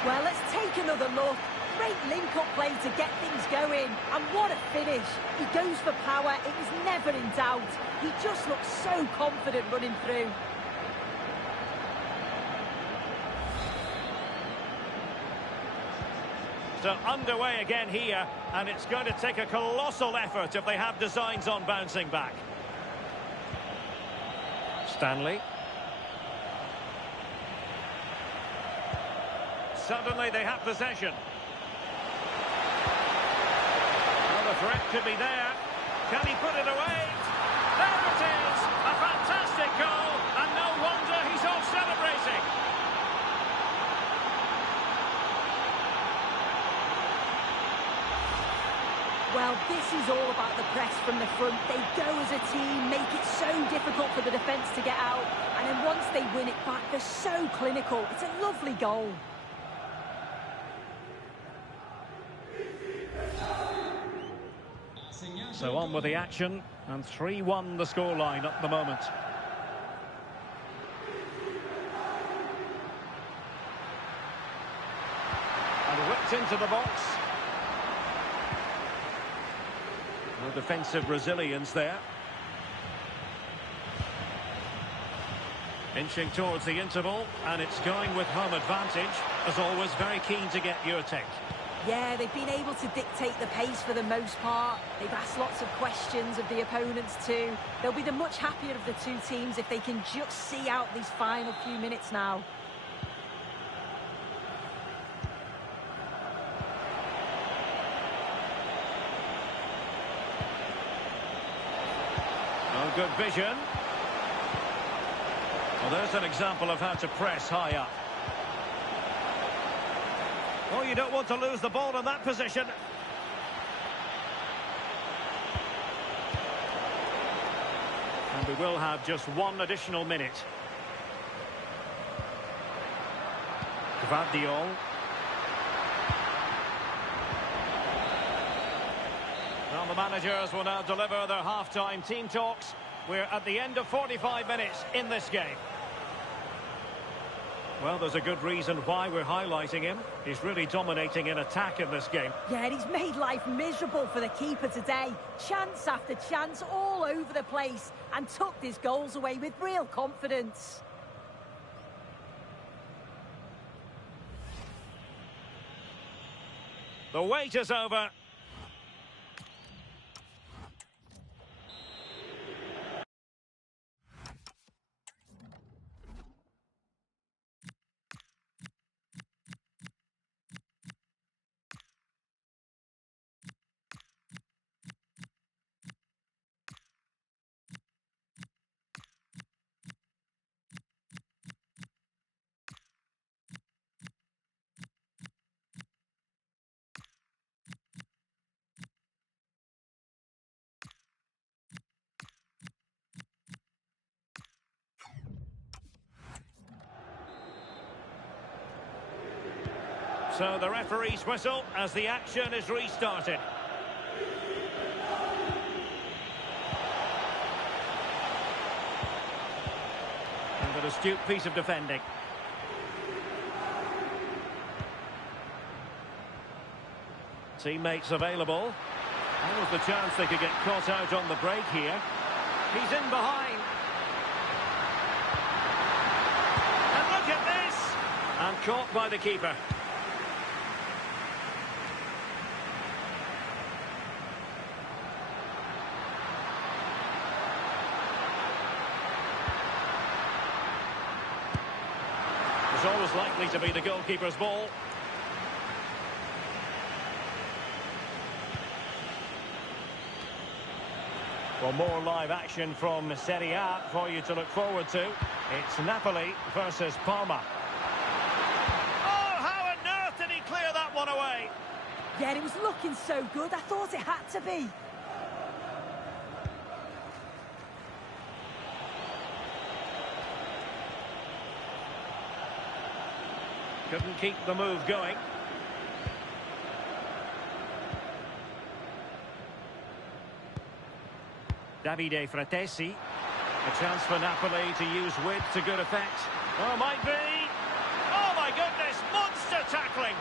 Well, let's take another look. Great link-up play to get things going. And what a finish. He goes for power. It was never in doubt. He just looks so confident running through. So underway again here, and it's going to take a colossal effort if they have designs on bouncing back. Stanley. Suddenly they have possession. Well, the threat could be there. Can he put it away? There it is! A fantastic goal, and no wonder he's off celebrating. Well, this is all about the press from the front. They go as a team, make it so difficult for the defence to get out. And then once they win it back, they're so clinical. It's a lovely goal. So on with the action, and 3-1 the scoreline at the moment. And whipped into the box. No defensive resilience there. Inching towards the interval, and it's going with home advantage. As always, very keen to get your take. Yeah, they've been able to dictate the pace for the most part. They've asked lots of questions of the opponents too. They'll be the much happier of the two teams if they can just see out these final few minutes now. Oh, good vision. Well, there's an example of how to press high up. Oh, you don't want to lose the ball in that position. And we will have just one additional minute. Well, the managers will now deliver their half-time team talks. We're at the end of 45 minutes in this game. Well, there's a good reason why we're highlighting him. He's really dominating in attack in this game. Yeah, and he's made life miserable for the keeper today. Chance after chance all over the place, and tucked his goals away with real confidence. The wait is over. So the referee's whistle as the action is restarted. And an astute piece of defending. Teammates available. That was the chance they could get caught out on the break here. He's in behind. And look at this! And caught by the keeper. It's always likely to be the goalkeeper's ball. Well, more live action from Serie A for you to look forward to. It's Napoli versus Parma. Oh, how on earth did he clear that one away? Yeah, it was looking so good, I thought it had to be. Couldn't keep the move going. Davide Fratesi. A chance for Napoli to use width to good effect. Oh, might be. Oh, my goodness. Monster tackling.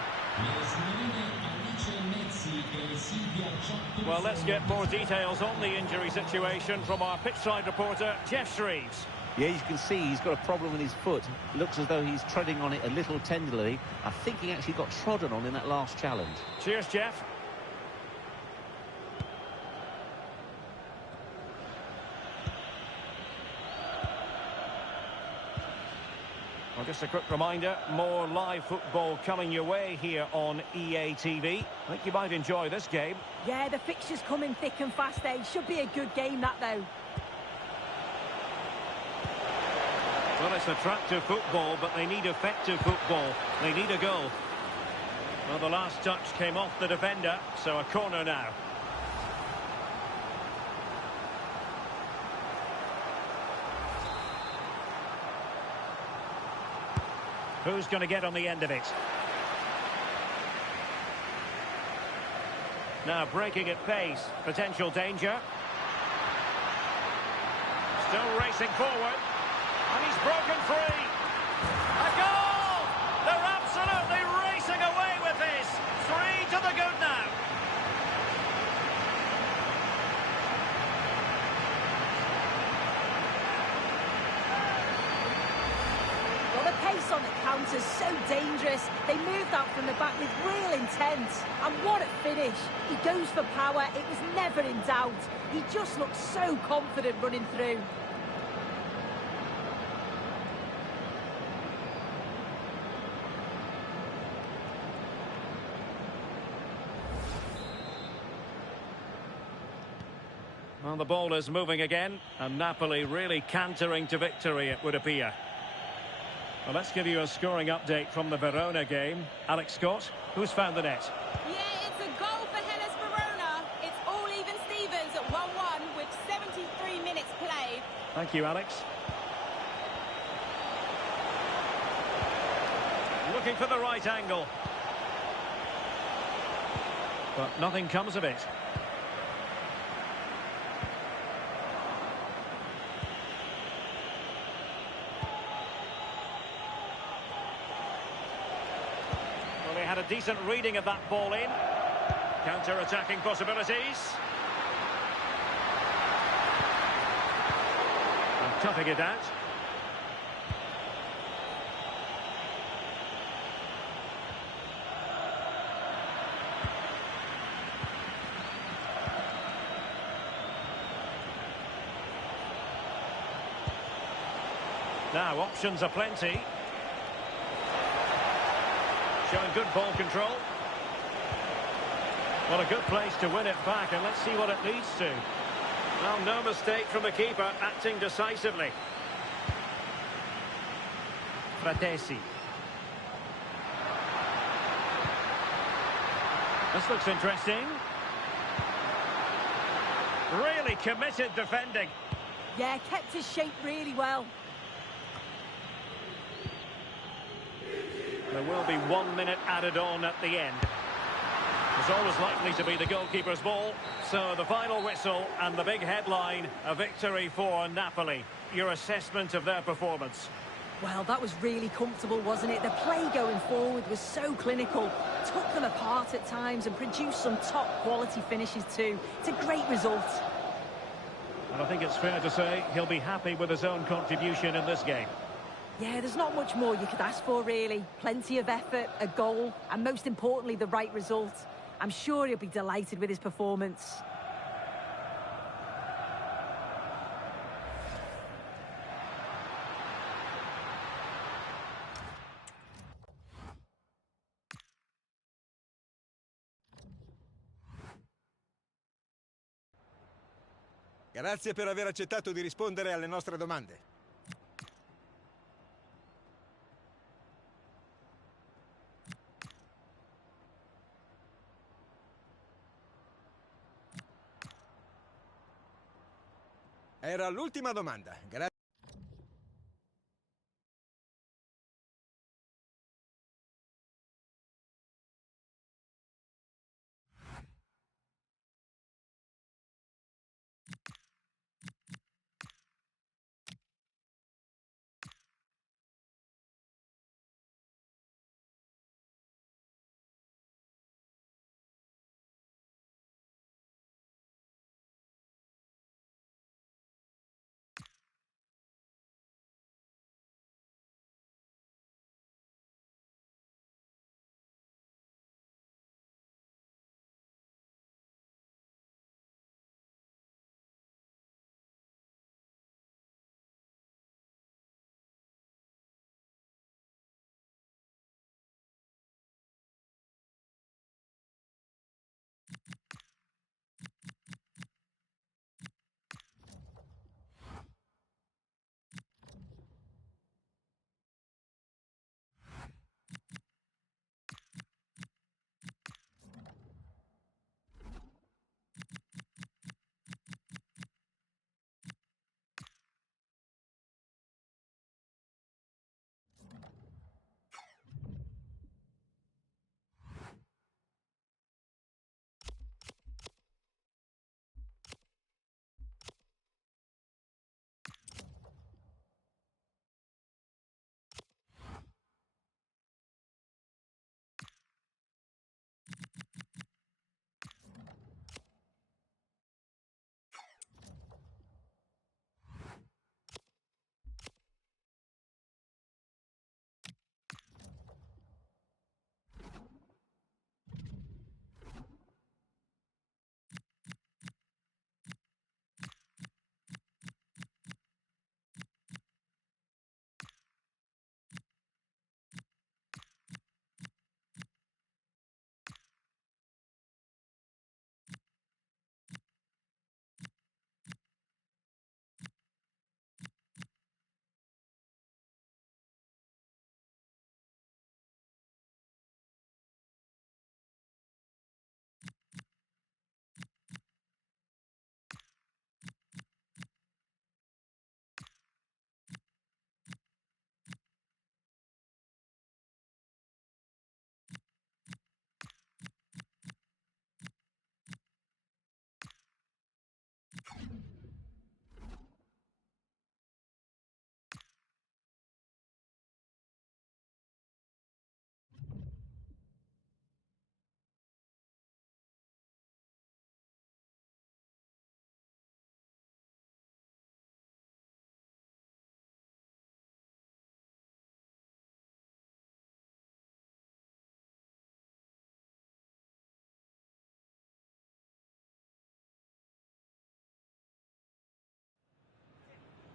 Well, let's get more details on the injury situation from our pitchside reporter, Jeff Shreves. Yeah, you can see he's got a problem with his foot. It looks as though he's treading on it a little tenderly. I think he actually got trodden on in that last challenge. Cheers, Jeff. Well, just a quick reminder, more live football coming your way here on EA TV. I think you might enjoy this game. Yeah, the fixtures coming thick and fast, eh? Should be a good game, that, though. Well, it's attractive football, but they need effective football. They need a goal. Well, the last touch came off the defender, so a corner now. Who's going to get on the end of it? Now breaking at pace. Potential danger. Still racing forward. And he's broken free. A goal! They're absolutely racing away with this. 3 to the good now. Well, the pace on the counter's so dangerous. They moved out from the back with real intent. And what a finish. He goes for power. It was never in doubt. He just looked so confident running through. Well, the ball is moving again, and Napoli really cantering to victory, it would appear. Well, let's give you a scoring update from the Verona game. Alex Scott, who's found the net? Yeah, it's a goal for Hellas Verona. It's all even Stevens at 1-1 with 73 minutes played. Thank you, Alex. Looking for the right angle. But nothing comes of it. had a decent reading of that ball in. Counter-attacking possibilities. And toughing it out. Now, options are plenty. Showing good ball control. Well, a good place to win it back, and let's see what it leads to. Well, no mistake from the keeper, acting decisively. Fratesi. This looks interesting. Really committed defending. Yeah, kept his shape really well. There will be 1 minute added on at the end. It's always likely to be the goalkeeper's ball. So the final whistle and the big headline, a victory for Napoli. Your assessment of their performance? Well, that was really comfortable, wasn't it? The play going forward was so clinical. Took them apart at times and produced some top-quality finishes too. It's a great result. And I think it's fair to say he'll be happy with his own contribution in this game. Yeah, there's not much more you could ask for, really. Plenty of effort, a goal, and most importantly, the right result. I'm sure he'll be delighted with his performance. Grazie per aver accettato di rispondere alle nostre domande. Era l'ultima domanda. Grazie.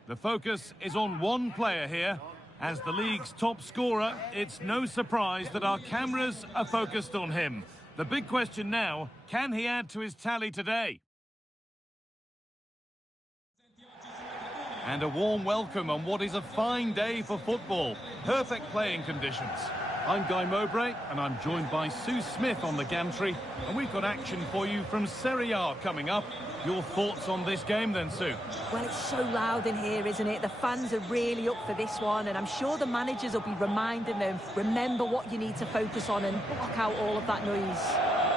The focus is on one player here. As the league's top scorer, it's no surprise that our cameras are focused on him. The big question now, can he add to his tally today? And a warm welcome on what is a fine day for football. Perfect playing conditions. I'm Guy Mowbray, and I'm joined by Sue Smith on the gantry. And we've got action for you from Serie A coming up. Your thoughts on this game then, Sue? Well, it's so loud in here, isn't it? The fans are really up for this one, and I'm sure the managers will be reminding them, remember what you need to focus on and block out all of that noise.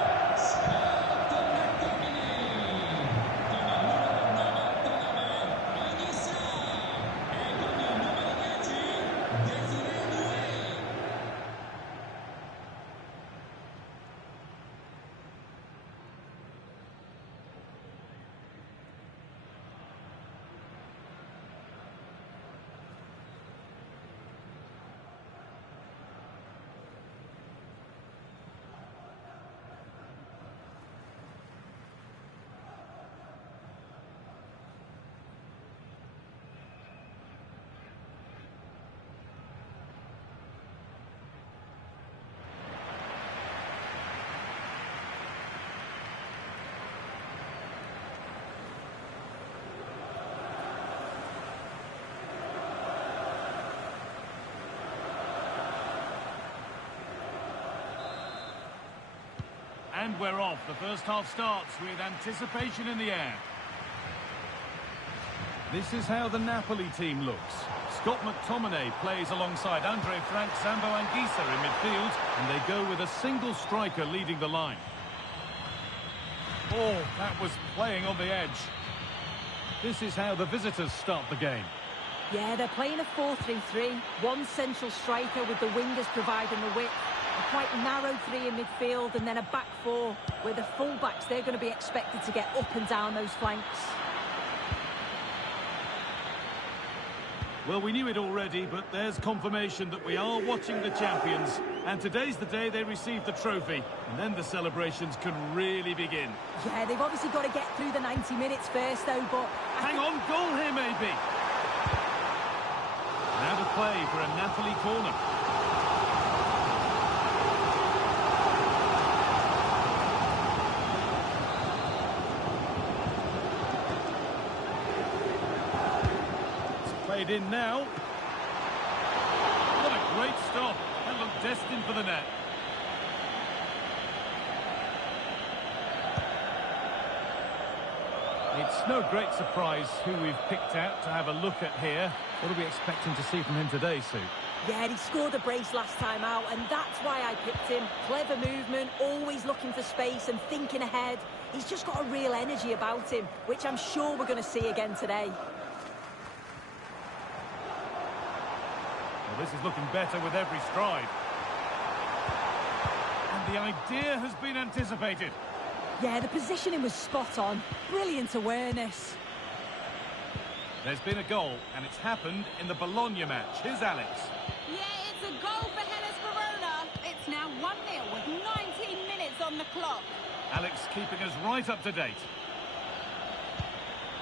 And we're off. The first half starts with anticipation in the air. This is how the Napoli team looks. Scott McTominay plays alongside Andre Frank, Zambo Anguissa in midfield, and they go with a single striker leading the line. Oh, that was playing on the edge. This is how the visitors start the game. Yeah, they're playing a 4-3-3. One central striker with the wingers providing the width. A quite narrow three in midfield, and then a back four where the full-backs, they're going to be expected to get up and down those flanks. Well, we knew it already, but there's confirmation that we are watching the champions. And today's the day they receive the trophy, and then the celebrations can really begin. Yeah, they've obviously got to get through the 90 minutes first, though, but... Hang on, goal here, maybe. Now to play for a Napoli corner. Played in now. What a great stop. That looked destined for the net. It's no great surprise who we've picked out to have a look at here. What are we expecting to see from him today, Sue? Yeah, he scored a brace last time out, and that's why I picked him. Clever movement, always looking for space and thinking ahead. He's just got a real energy about him, which I'm sure we're going to see again today. Well, this is looking better with every stride. And the idea has been anticipated. Yeah, the positioning was spot on. Brilliant awareness. There's been a goal, and it's happened in the Bologna match. Here's Alex. Yeah, it's a goal for Hellas Verona. It's now 1-0 with 19 minutes on the clock. Alex keeping us right up to date.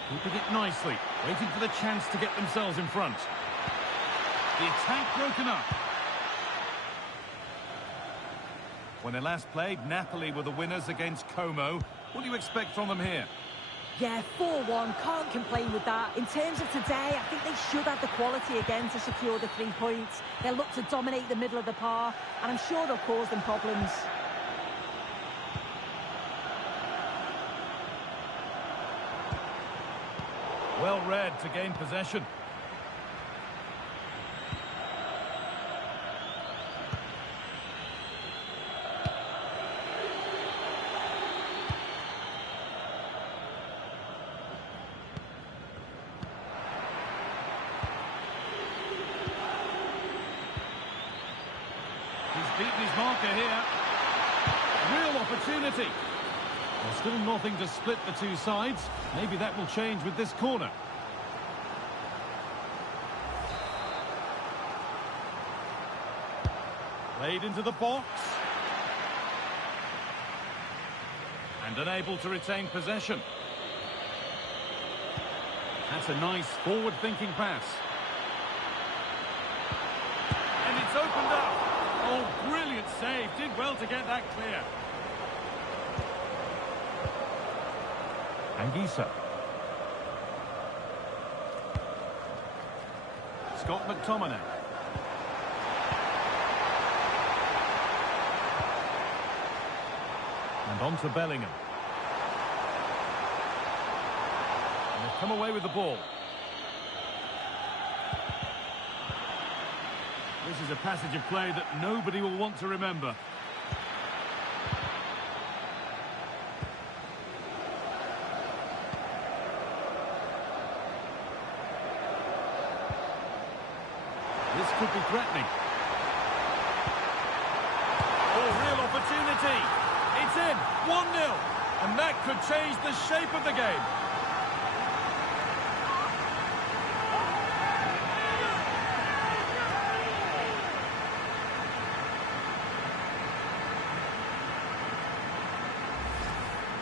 Keeping it nicely, waiting for the chance to get themselves in front. The attack broken up. When they last played, Napoli were the winners against Como. What do you expect from them here? Yeah, 4-1, can't complain with that. In terms of today, I think they should have the quality again to secure the 3 points. They'll look to dominate the middle of the park, and I'm sure they'll cause them problems. Well read to gain possession. Beaten his marker here. Real opportunity. There's still nothing to split the two sides. Maybe that will change with this corner. Played into the box. And unable to retain possession. That's a nice forward-thinking pass. And it's opened up. Oh, brilliant save. Did well to get that clear. Anguissa. Scott McTominay. And on to Bellingham. And they've come away with the ball. This is a passage of play that nobody will want to remember. This could be threatening. Oh, real opportunity. It's in. 1-0. And that could change the shape of the game.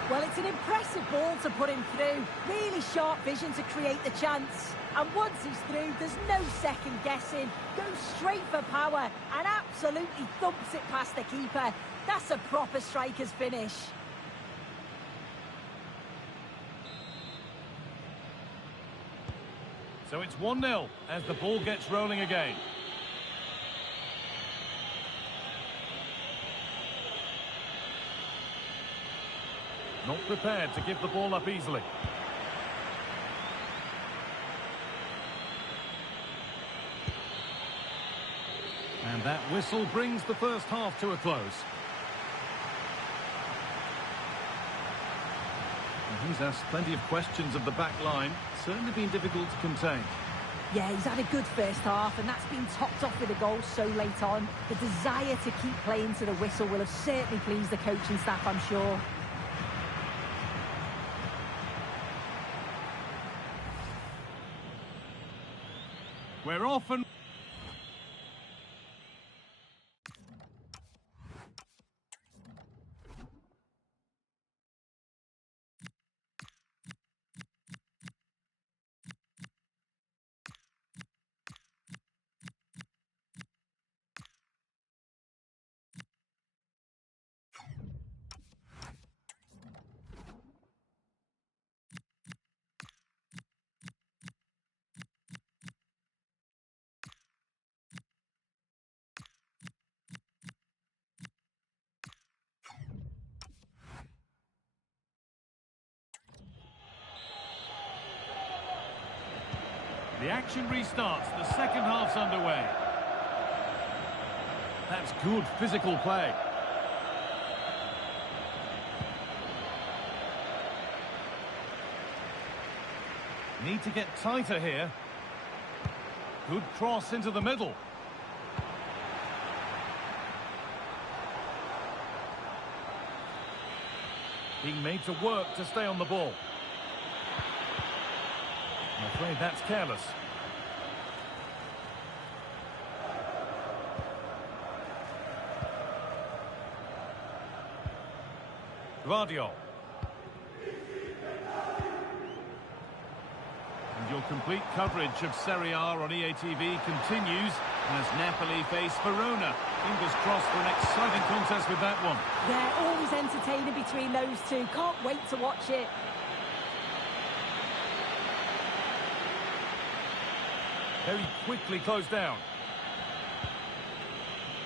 Well, it's an impressive ball to put him through. Really sharp vision to create the chance. And once he's through, there's no second guessing. Goes straight for power and absolutely thumps it past the keeper. That's a proper striker's finish. So it's 1-0 as the ball gets rolling again. Not prepared to give the ball up easily. And that whistle brings the first half to a close. And he's asked plenty of questions of the back line. Certainly been difficult to contain. Yeah, he's had a good first half, and that's been topped off with a goal so late on. The desire to keep playing to the whistle will have certainly pleased the coaching staff, I'm sure. We're off and... The action restarts. The second half's underway. That's good physical play. Need to get tighter here. Good cross into the middle. Being made to work to stay on the ball. I'm afraid that's careless. Guardiola. And your complete coverage of Serie A on EATV continues as Napoli face Verona. Fingers crossed for an exciting contest with that one. They're always entertaining between those two. Can't wait to watch it. Very quickly closed down.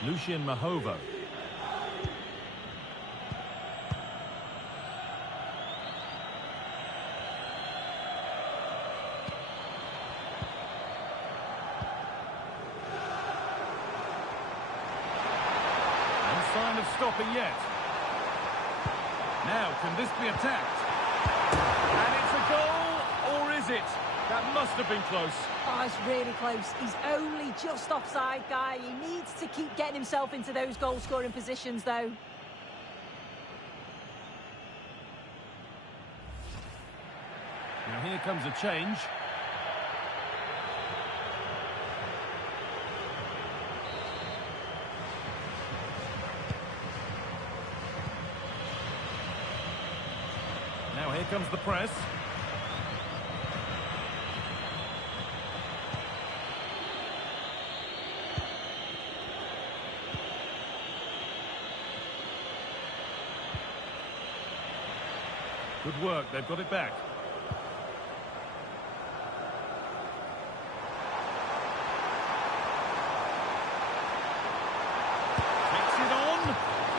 Lucien Mahovo. No sign of stopping yet. Now, can this be attacked? And it's a goal, or is it? That must have been close. Oh, it's really close. He's only just offside, guy. He needs to keep getting himself into those goal-scoring positions, though. Now here comes a change. Now here comes the press. Good work, they've got it back. Takes it on,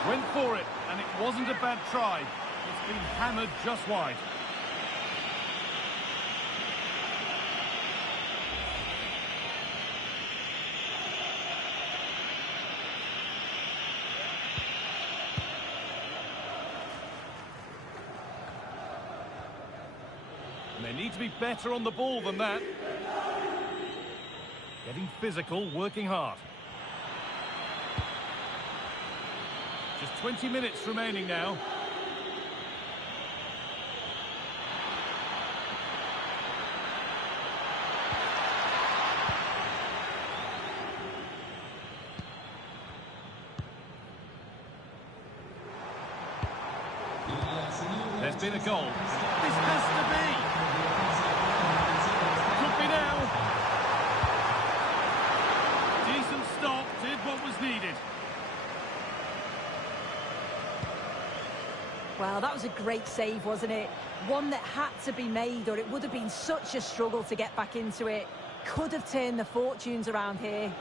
went for it, and it wasn't a bad try. It's been hammered just wide. They need to be better on the ball than that. Getting physical, working hard. Just 20 minutes remaining now. There's been a goal. This has to be. Could be now. Decent stop, did what was needed. Well, that was a great save, wasn't it? One that had to be made, or it would have been such a struggle to get back into it. Could have turned the fortunes around here.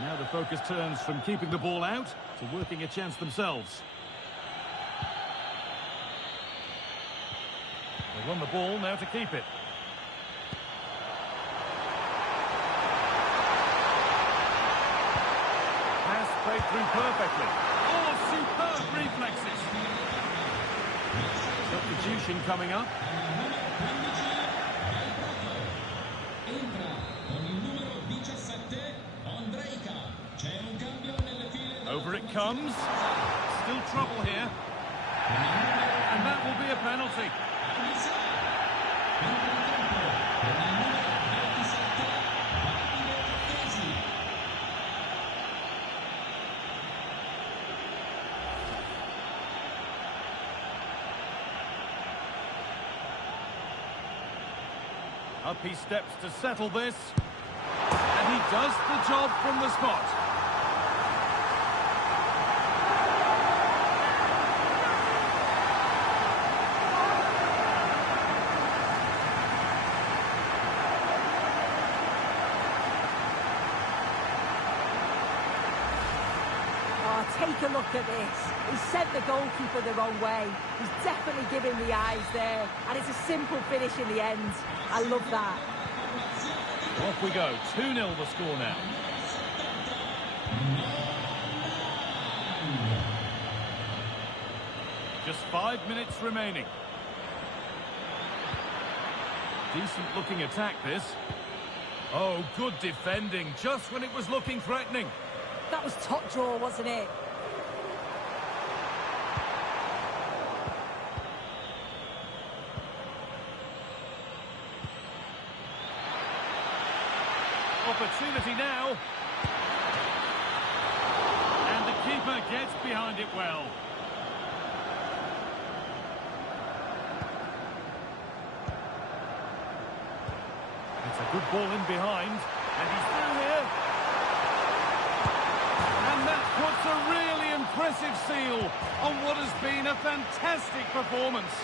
Now the focus turns from keeping the ball out to working a chance themselves. They won the ball, now to keep it. Pass played through perfectly. Oh, superb reflexes. Substitution coming up. Over it comes. Still trouble here. And that will be a penalty. Up he steps to settle this. And he does the job from the spot. Take a look at this. He sent the goalkeeper the wrong way. He's definitely giving the eyes there. And it's a simple finish in the end. I love that. Off we go. 2-0 the score now. Just 5 minutes remaining. Decent looking attack this. Oh, good defending. Just when it was looking threatening. That was top draw, wasn't it? Opportunity now. And the keeper gets behind it well. It's a good ball in behind. And he's through here. And that puts a really impressive seal on what has been a fantastic performance.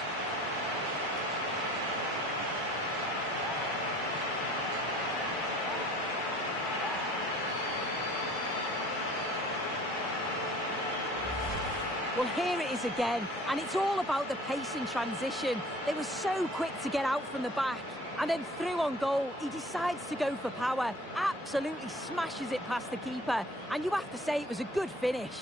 Well, here it is again, and it's all about the pace in transition. They were so quick to get out from the back, and then through on goal, he decides to go for power, absolutely smashes it past the keeper, and you have to say it was a good finish.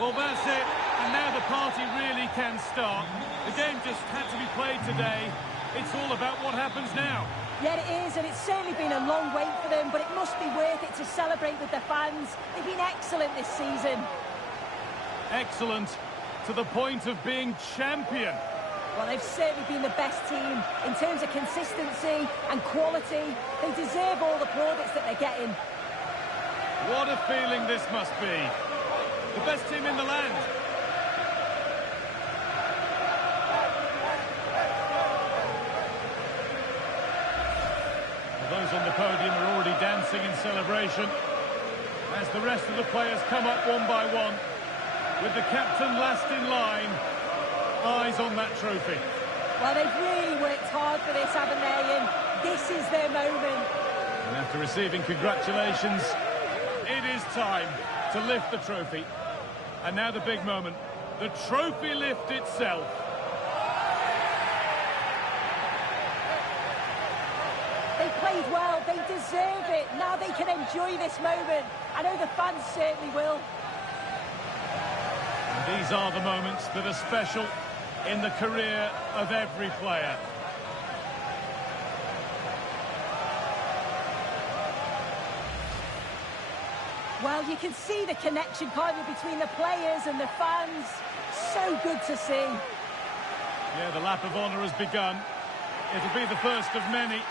Well, that's it, and now the party really can start. The game just had to be played today. It's all about what happens now. Yeah, it is, and it's certainly been a long wait for them, but it must be worth it to celebrate with their fans. They've been excellent this season. Excellent, to the point of being champion. Well, they've certainly been the best team in terms of consistency and quality. They deserve all the plaudits that they're getting. What a feeling this must be. The best team in the land. Those on the podium are already dancing in celebration as the rest of the players come up one by one, with the captain last in line, eyes on that trophy. Well, they've really worked hard for this, haven't they? And this is their moment. And after receiving congratulations, it is time to lift the trophy. And now the big moment, the trophy lift itself. They played well, they deserve it. Now they can enjoy this moment. I know the fans certainly will. And these are the moments that are special in the career of every player. Well, you can see the connection, can't you, between the players and the fans. So good to see. Yeah, the lap of honour has begun. It'll be the first of many.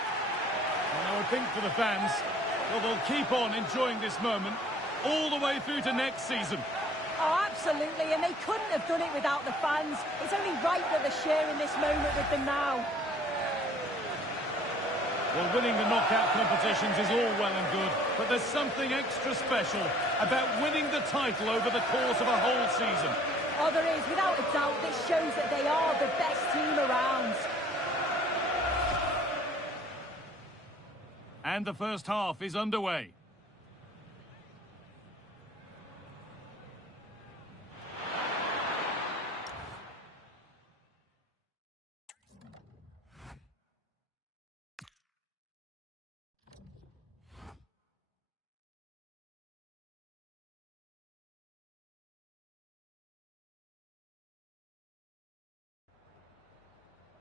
And I would think for the fans, well, they'll keep on enjoying this moment all the way through to next season. Oh, absolutely, and they couldn't have done it without the fans. It's only right that they're sharing this moment with them now. Well, winning the knockout competitions is all well and good, but there's something extra special about winning the title over the course of a whole season. Oh, there is. Without a doubt, this shows that they are the best team around. And the first half is underway.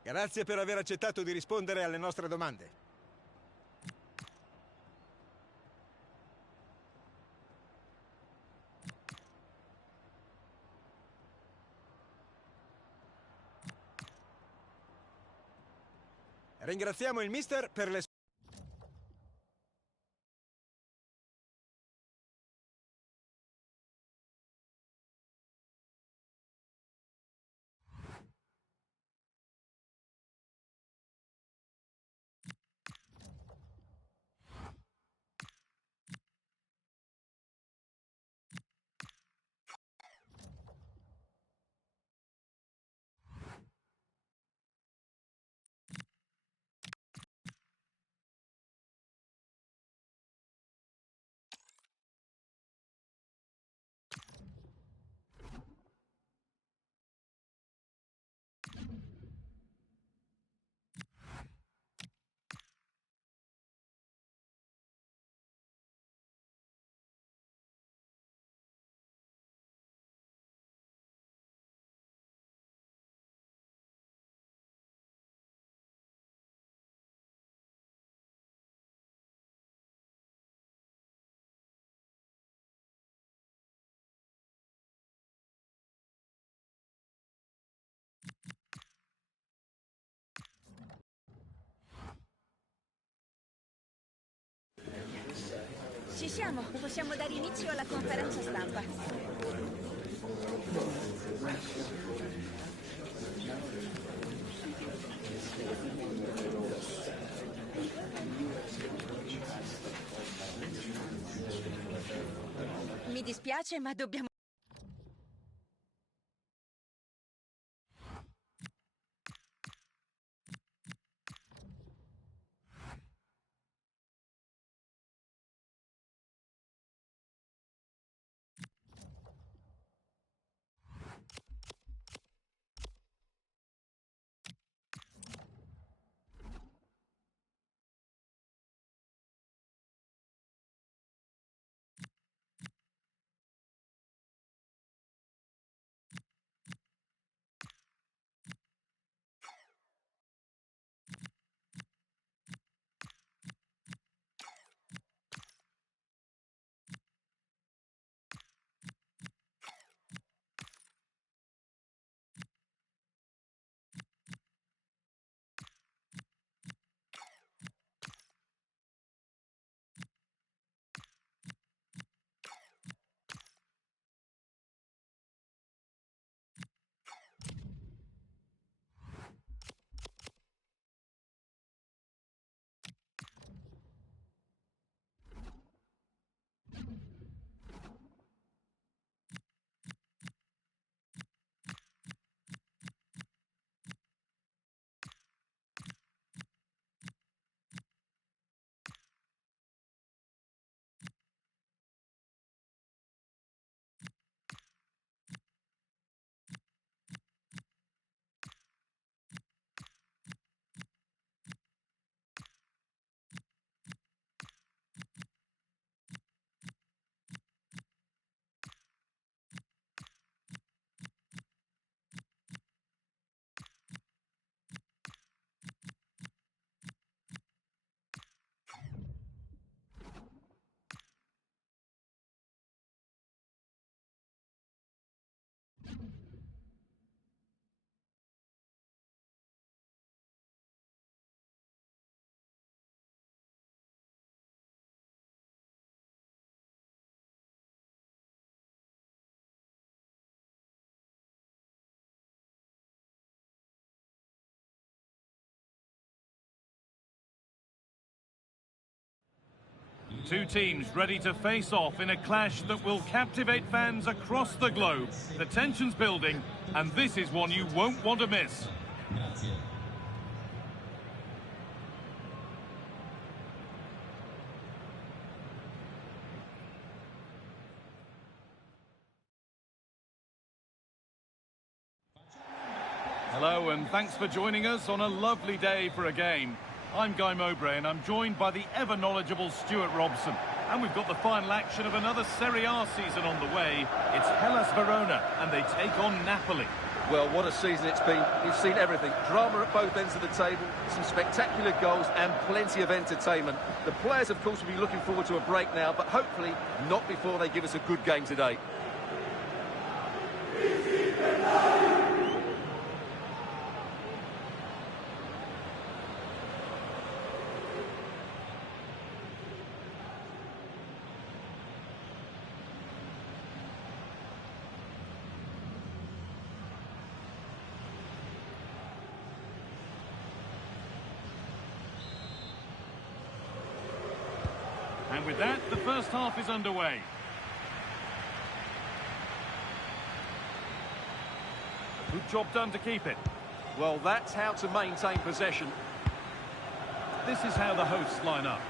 Grazie per aver accettato di rispondere alle nostre domande. Ringraziamo il mister per le Ci siamo, possiamo dare inizio alla conferenza stampa. Mi dispiace, ma dobbiamo... Two teams ready to face off in a clash that will captivate fans across the globe. The tension's building, and this is one you won't want to miss. Grazie. Hello and thanks for joining us on a lovely day for a game. I'm Guy Mowbray and I'm joined by the ever-knowledgeable Stuart Robson. And we've got the final action of another Serie A season on the way. It's Hellas Verona and they take on Napoli. Well, what a season it's been. You've seen everything. Drama at both ends of the table, some spectacular goals and plenty of entertainment. The players, of course, will be looking forward to a break now, but hopefully not before they give us a good game today. And with that, the first half is underway. Good job done to keep it. Well, that's how to maintain possession. This is how the hosts line up.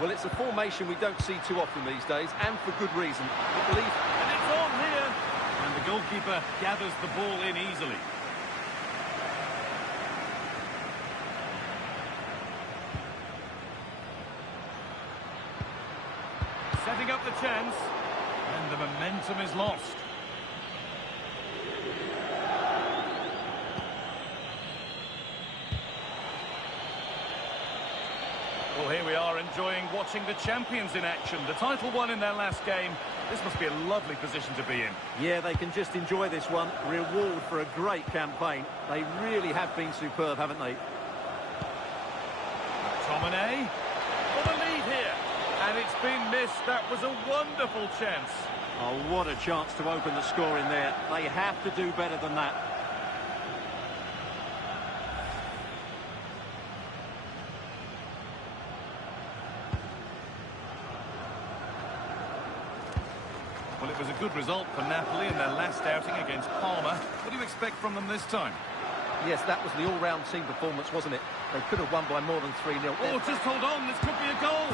Well, it's a formation we don't see too often these days, and for good reason. I believe... And it's on here! And the goalkeeper gathers the ball in easily. Setting up the chance, and the momentum is lost. Well, here we are enjoying watching the champions in action. The title won in their last game. This must be a lovely position to be in. Yeah, they can just enjoy this one. Reward for a great campaign. They really have been superb, haven't they? McTominay for the lead here. And it's been missed. That was a wonderful chance. Oh, what a chance to open the score in there. They have to do better than that. Well, it was a good result for Napoli in their last outing against Parma. What do you expect from them this time? Yes, that was the all-round team performance, wasn't it? They could have won by more than 3-0. Oh, just hold on. This could be a goal.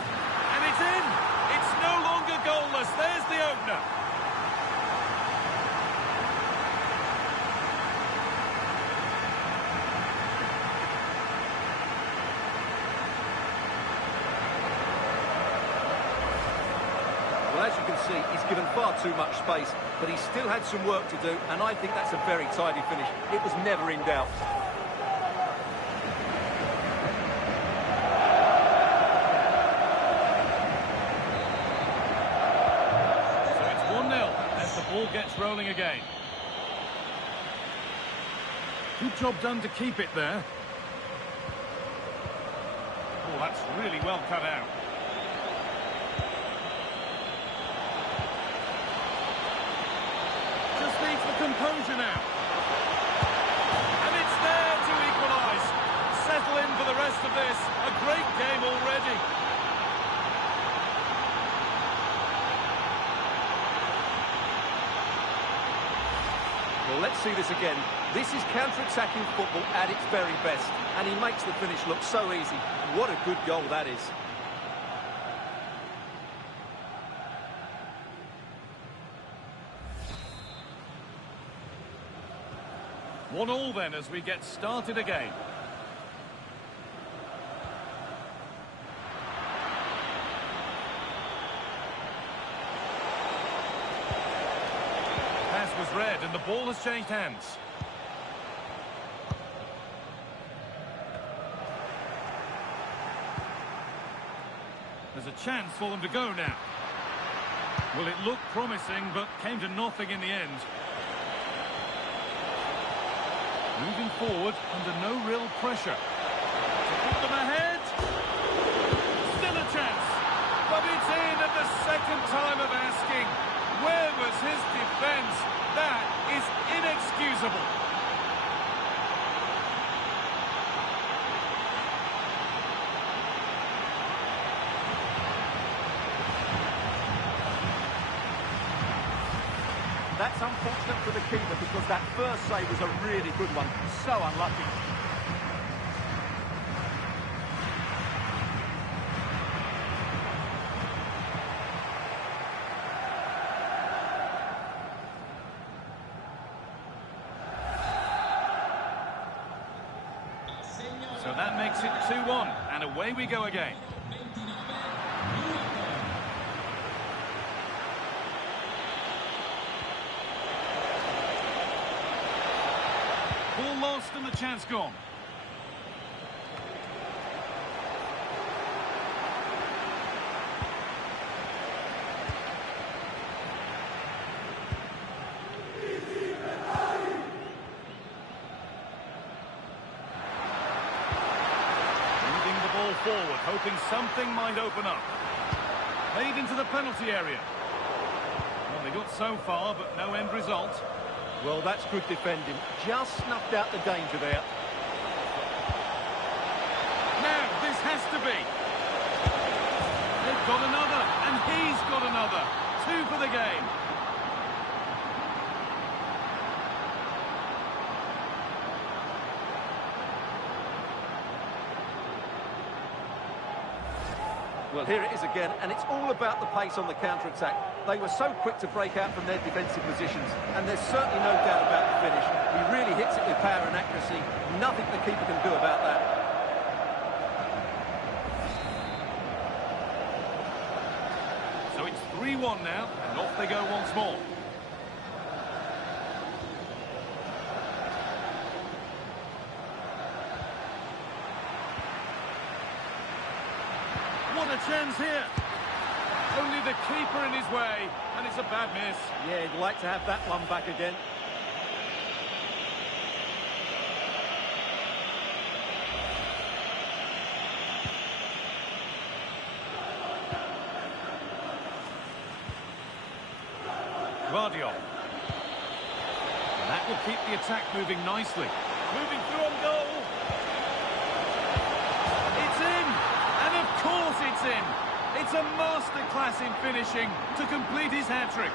And it's in. It's no longer goalless. There's the opener. Well, as you can see, he's given far too much space, but he still had some work to do, and I think that's a very tidy finish. It was never in doubt. Ball gets rolling again. Good job done to keep it there. Oh, that's really well cut out. Just needs the composure now. And it's there to equalise. Settle in for the rest of this. A great game already. Well, let's see this again. This is counter-attacking football at its very best, and he makes the finish look so easy. What a good goal that is. One all then as we get started again. Was read and the ball has changed hands. There's a chance for them to go now. Well, it looked promising but came to nothing in the end. Moving forward under no real pressure. To put them ahead. Still a chance. But it's in at the second time of asking. Where was his defence? That is inexcusable. That's unfortunate for the keeper because that first save was a really good one. So unlucky. So that makes it 2-1, and away we go again. Ball lost and the chance gone. Forward, hoping something might open up. Played into the penalty area. Well, they got so far, but no end result. Well, that's good defending. Just snuffed out the danger there. Now, this has to be. They've got another, and he's got another. 2 for the game. Well, here it is again, and it's all about the pace on the counter-attack. They were so quick to break out from their defensive positions, and there's certainly no doubt about the finish. He really hits it with power and accuracy. Nothing the keeper can do about that. So it's 3-1 now, and off they go once more. What a chance here. Only the keeper in his way, and it's a bad miss. Yeah, he'd like to have that one back again. Guardiola. And that will keep the attack moving nicely. Moving through on goal. It's in. And of course it's in. It's a masterclass in finishing to complete his hat-trick.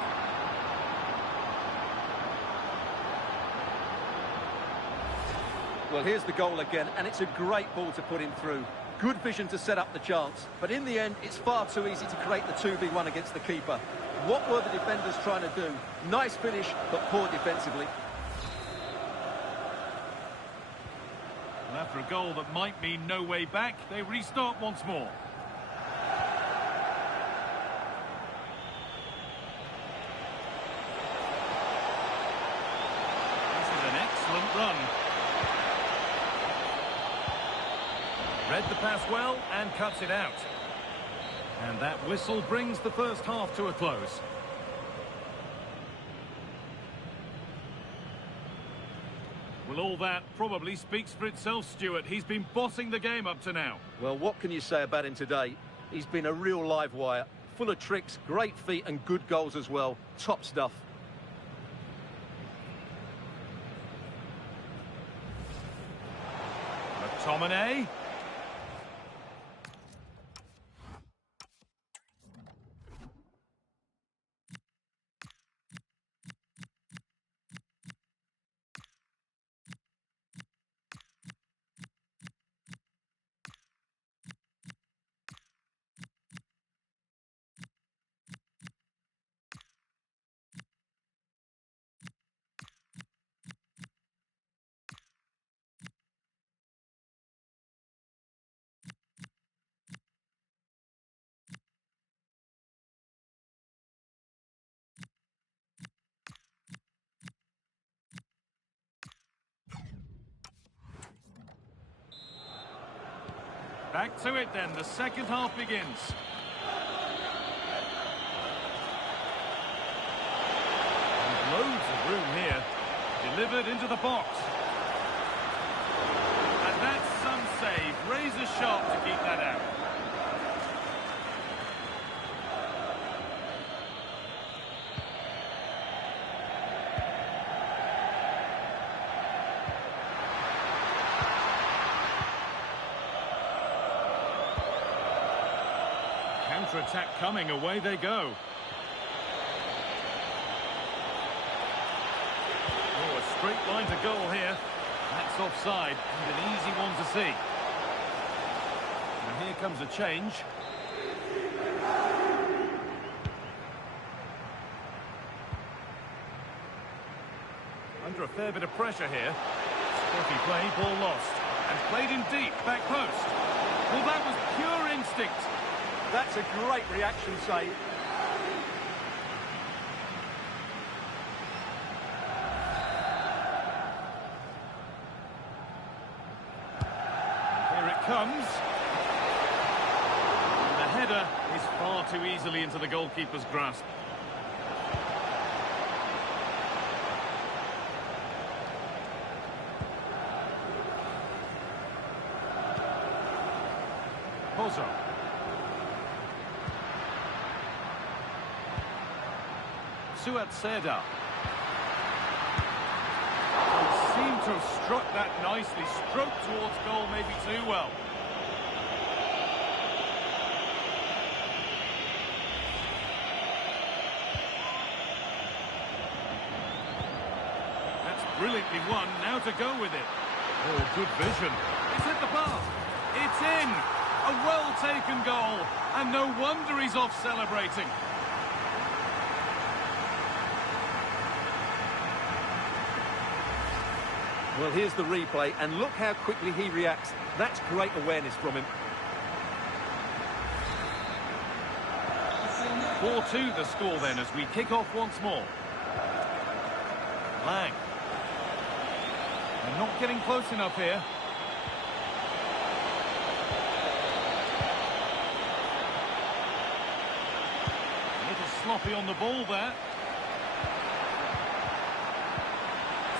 Well, here's the goal again, and it's a great ball to put him through. Good vision to set up the chance, but in the end, it's far too easy to create the 2v1 against the keeper. What were the defenders trying to do? Nice finish, but poor defensively. And after a goal that might mean no way back, they restart once more. This is an excellent run. Read the pass well and cuts it out. And that whistle brings the first half to a close. Well, all that probably speaks for itself, Stuart. He's been bossing the game up to now. Well, what can you say about him today? He's been a real live wire. Full of tricks, great feet and good goals as well. Top stuff. McTominay. Back to it then, the second half begins. And loads of room here. Delivered into the box. And that's some save. Razor sharp to keep that out. Counter-attack coming, away they go. straight line to goal here. That's offside and an easy one to see. And here comes a change. Under a fair bit of pressure here. Sporty play, ball lost. And played in deep, back post. Well, that was pure instinct. That's a great reaction save. Here it comes. And the header is far too easily into the goalkeeper's grasp. Pozzo. Suat Serdar. Seemed to have struck that nicely. Stroked towards goal, maybe too well. That's brilliantly won. Now to go with it. Oh, good vision. It's hit the bar. It's in. A well-taken goal. And no wonder he's off celebrating. Well, here's the replay, and look how quickly he reacts. That's great awareness from him. 4-2 the score then as we kick off once more. Lang. They're not getting close enough here. A little sloppy on the ball there.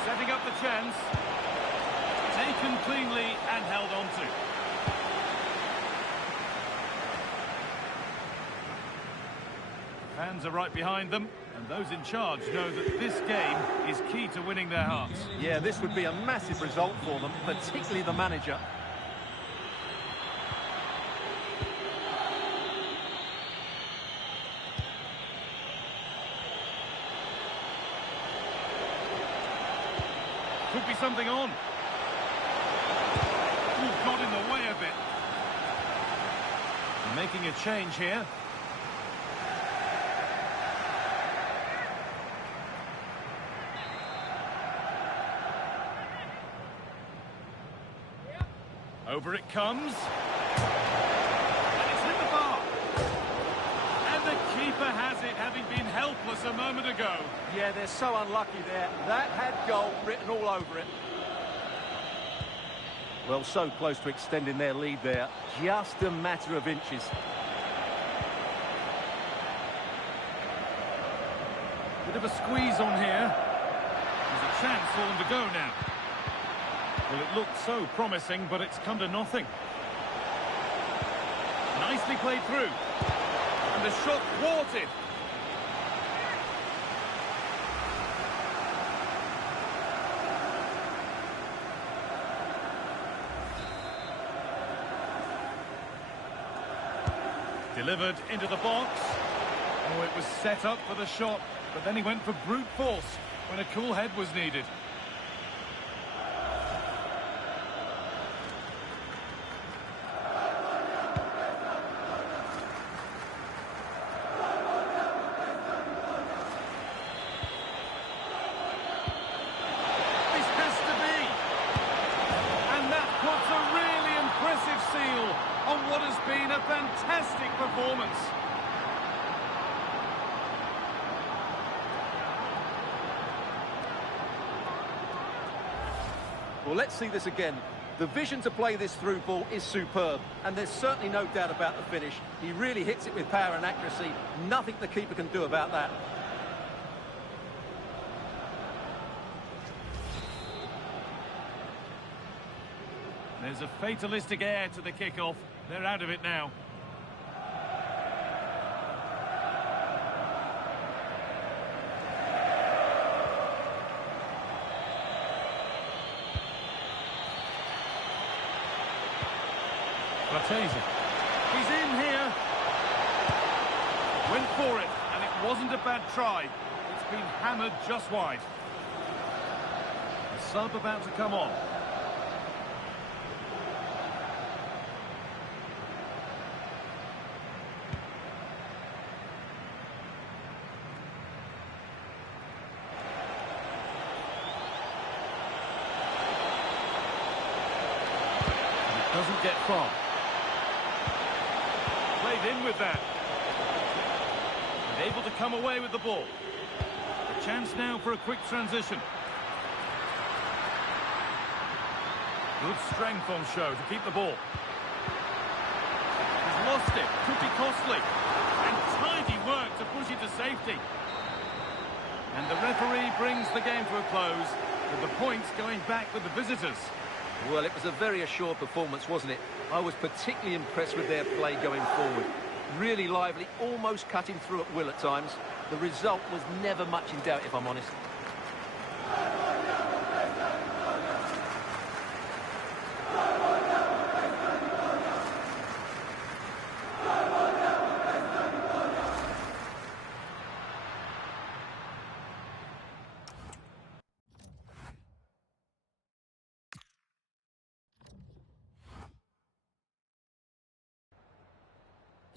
Setting up the chance. Taken cleanly and held on to. Fans are right behind them, and those in charge know that this game is key to winning their hearts. Yeah, this would be a massive result for them, particularly the manager. Could be something on. Ooh, got in the way a bit. Making a change here. Over it comes. And it's hit the bar. And the keeper has it, having been helpless a moment ago. Yeah, they're so unlucky there. That had goal written all over it. Well, so close to extending their lead there. Just a matter of inches. Bit of a squeeze on here. There's a chance for them to go now. Well, it looked so promising, but it's come to nothing. Nicely played through. And the shot thwarted. Delivered into the box. Oh, it was set up for the shot, but then he went for brute force when a cool head was needed. This has to be. And that puts a really impressive seal on what has been a fantastic performance. Well, let's see this again. The vision to play this through ball is superb, and there's certainly no doubt about the finish. He really hits it with power and accuracy. Nothing the keeper can do about that. There's a fatalistic air to the kickoff. They're out of it now. He's in here. Went for it, and it wasn't a bad try. It's been hammered just wide. sub about to come on. Doesn't get far. Played in with that. And able to come away with the ball. A chance now for a quick transition. Good strength on show to keep the ball. He's lost it. Could be costly. And tidy work to push it to safety. And the referee brings the game to a close, with the points going back with the visitors. Well, it was a very assured performance, wasn't it? I was particularly impressed with their play going forward. Really lively, almost cutting through at will at times. The result was never much in doubt, if I'm honest.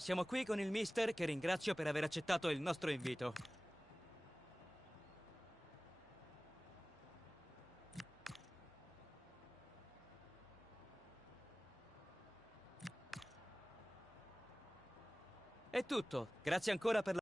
Siamo qui con il mister, che ringrazio per aver accettato il nostro invito. È tutto. Grazie ancora per la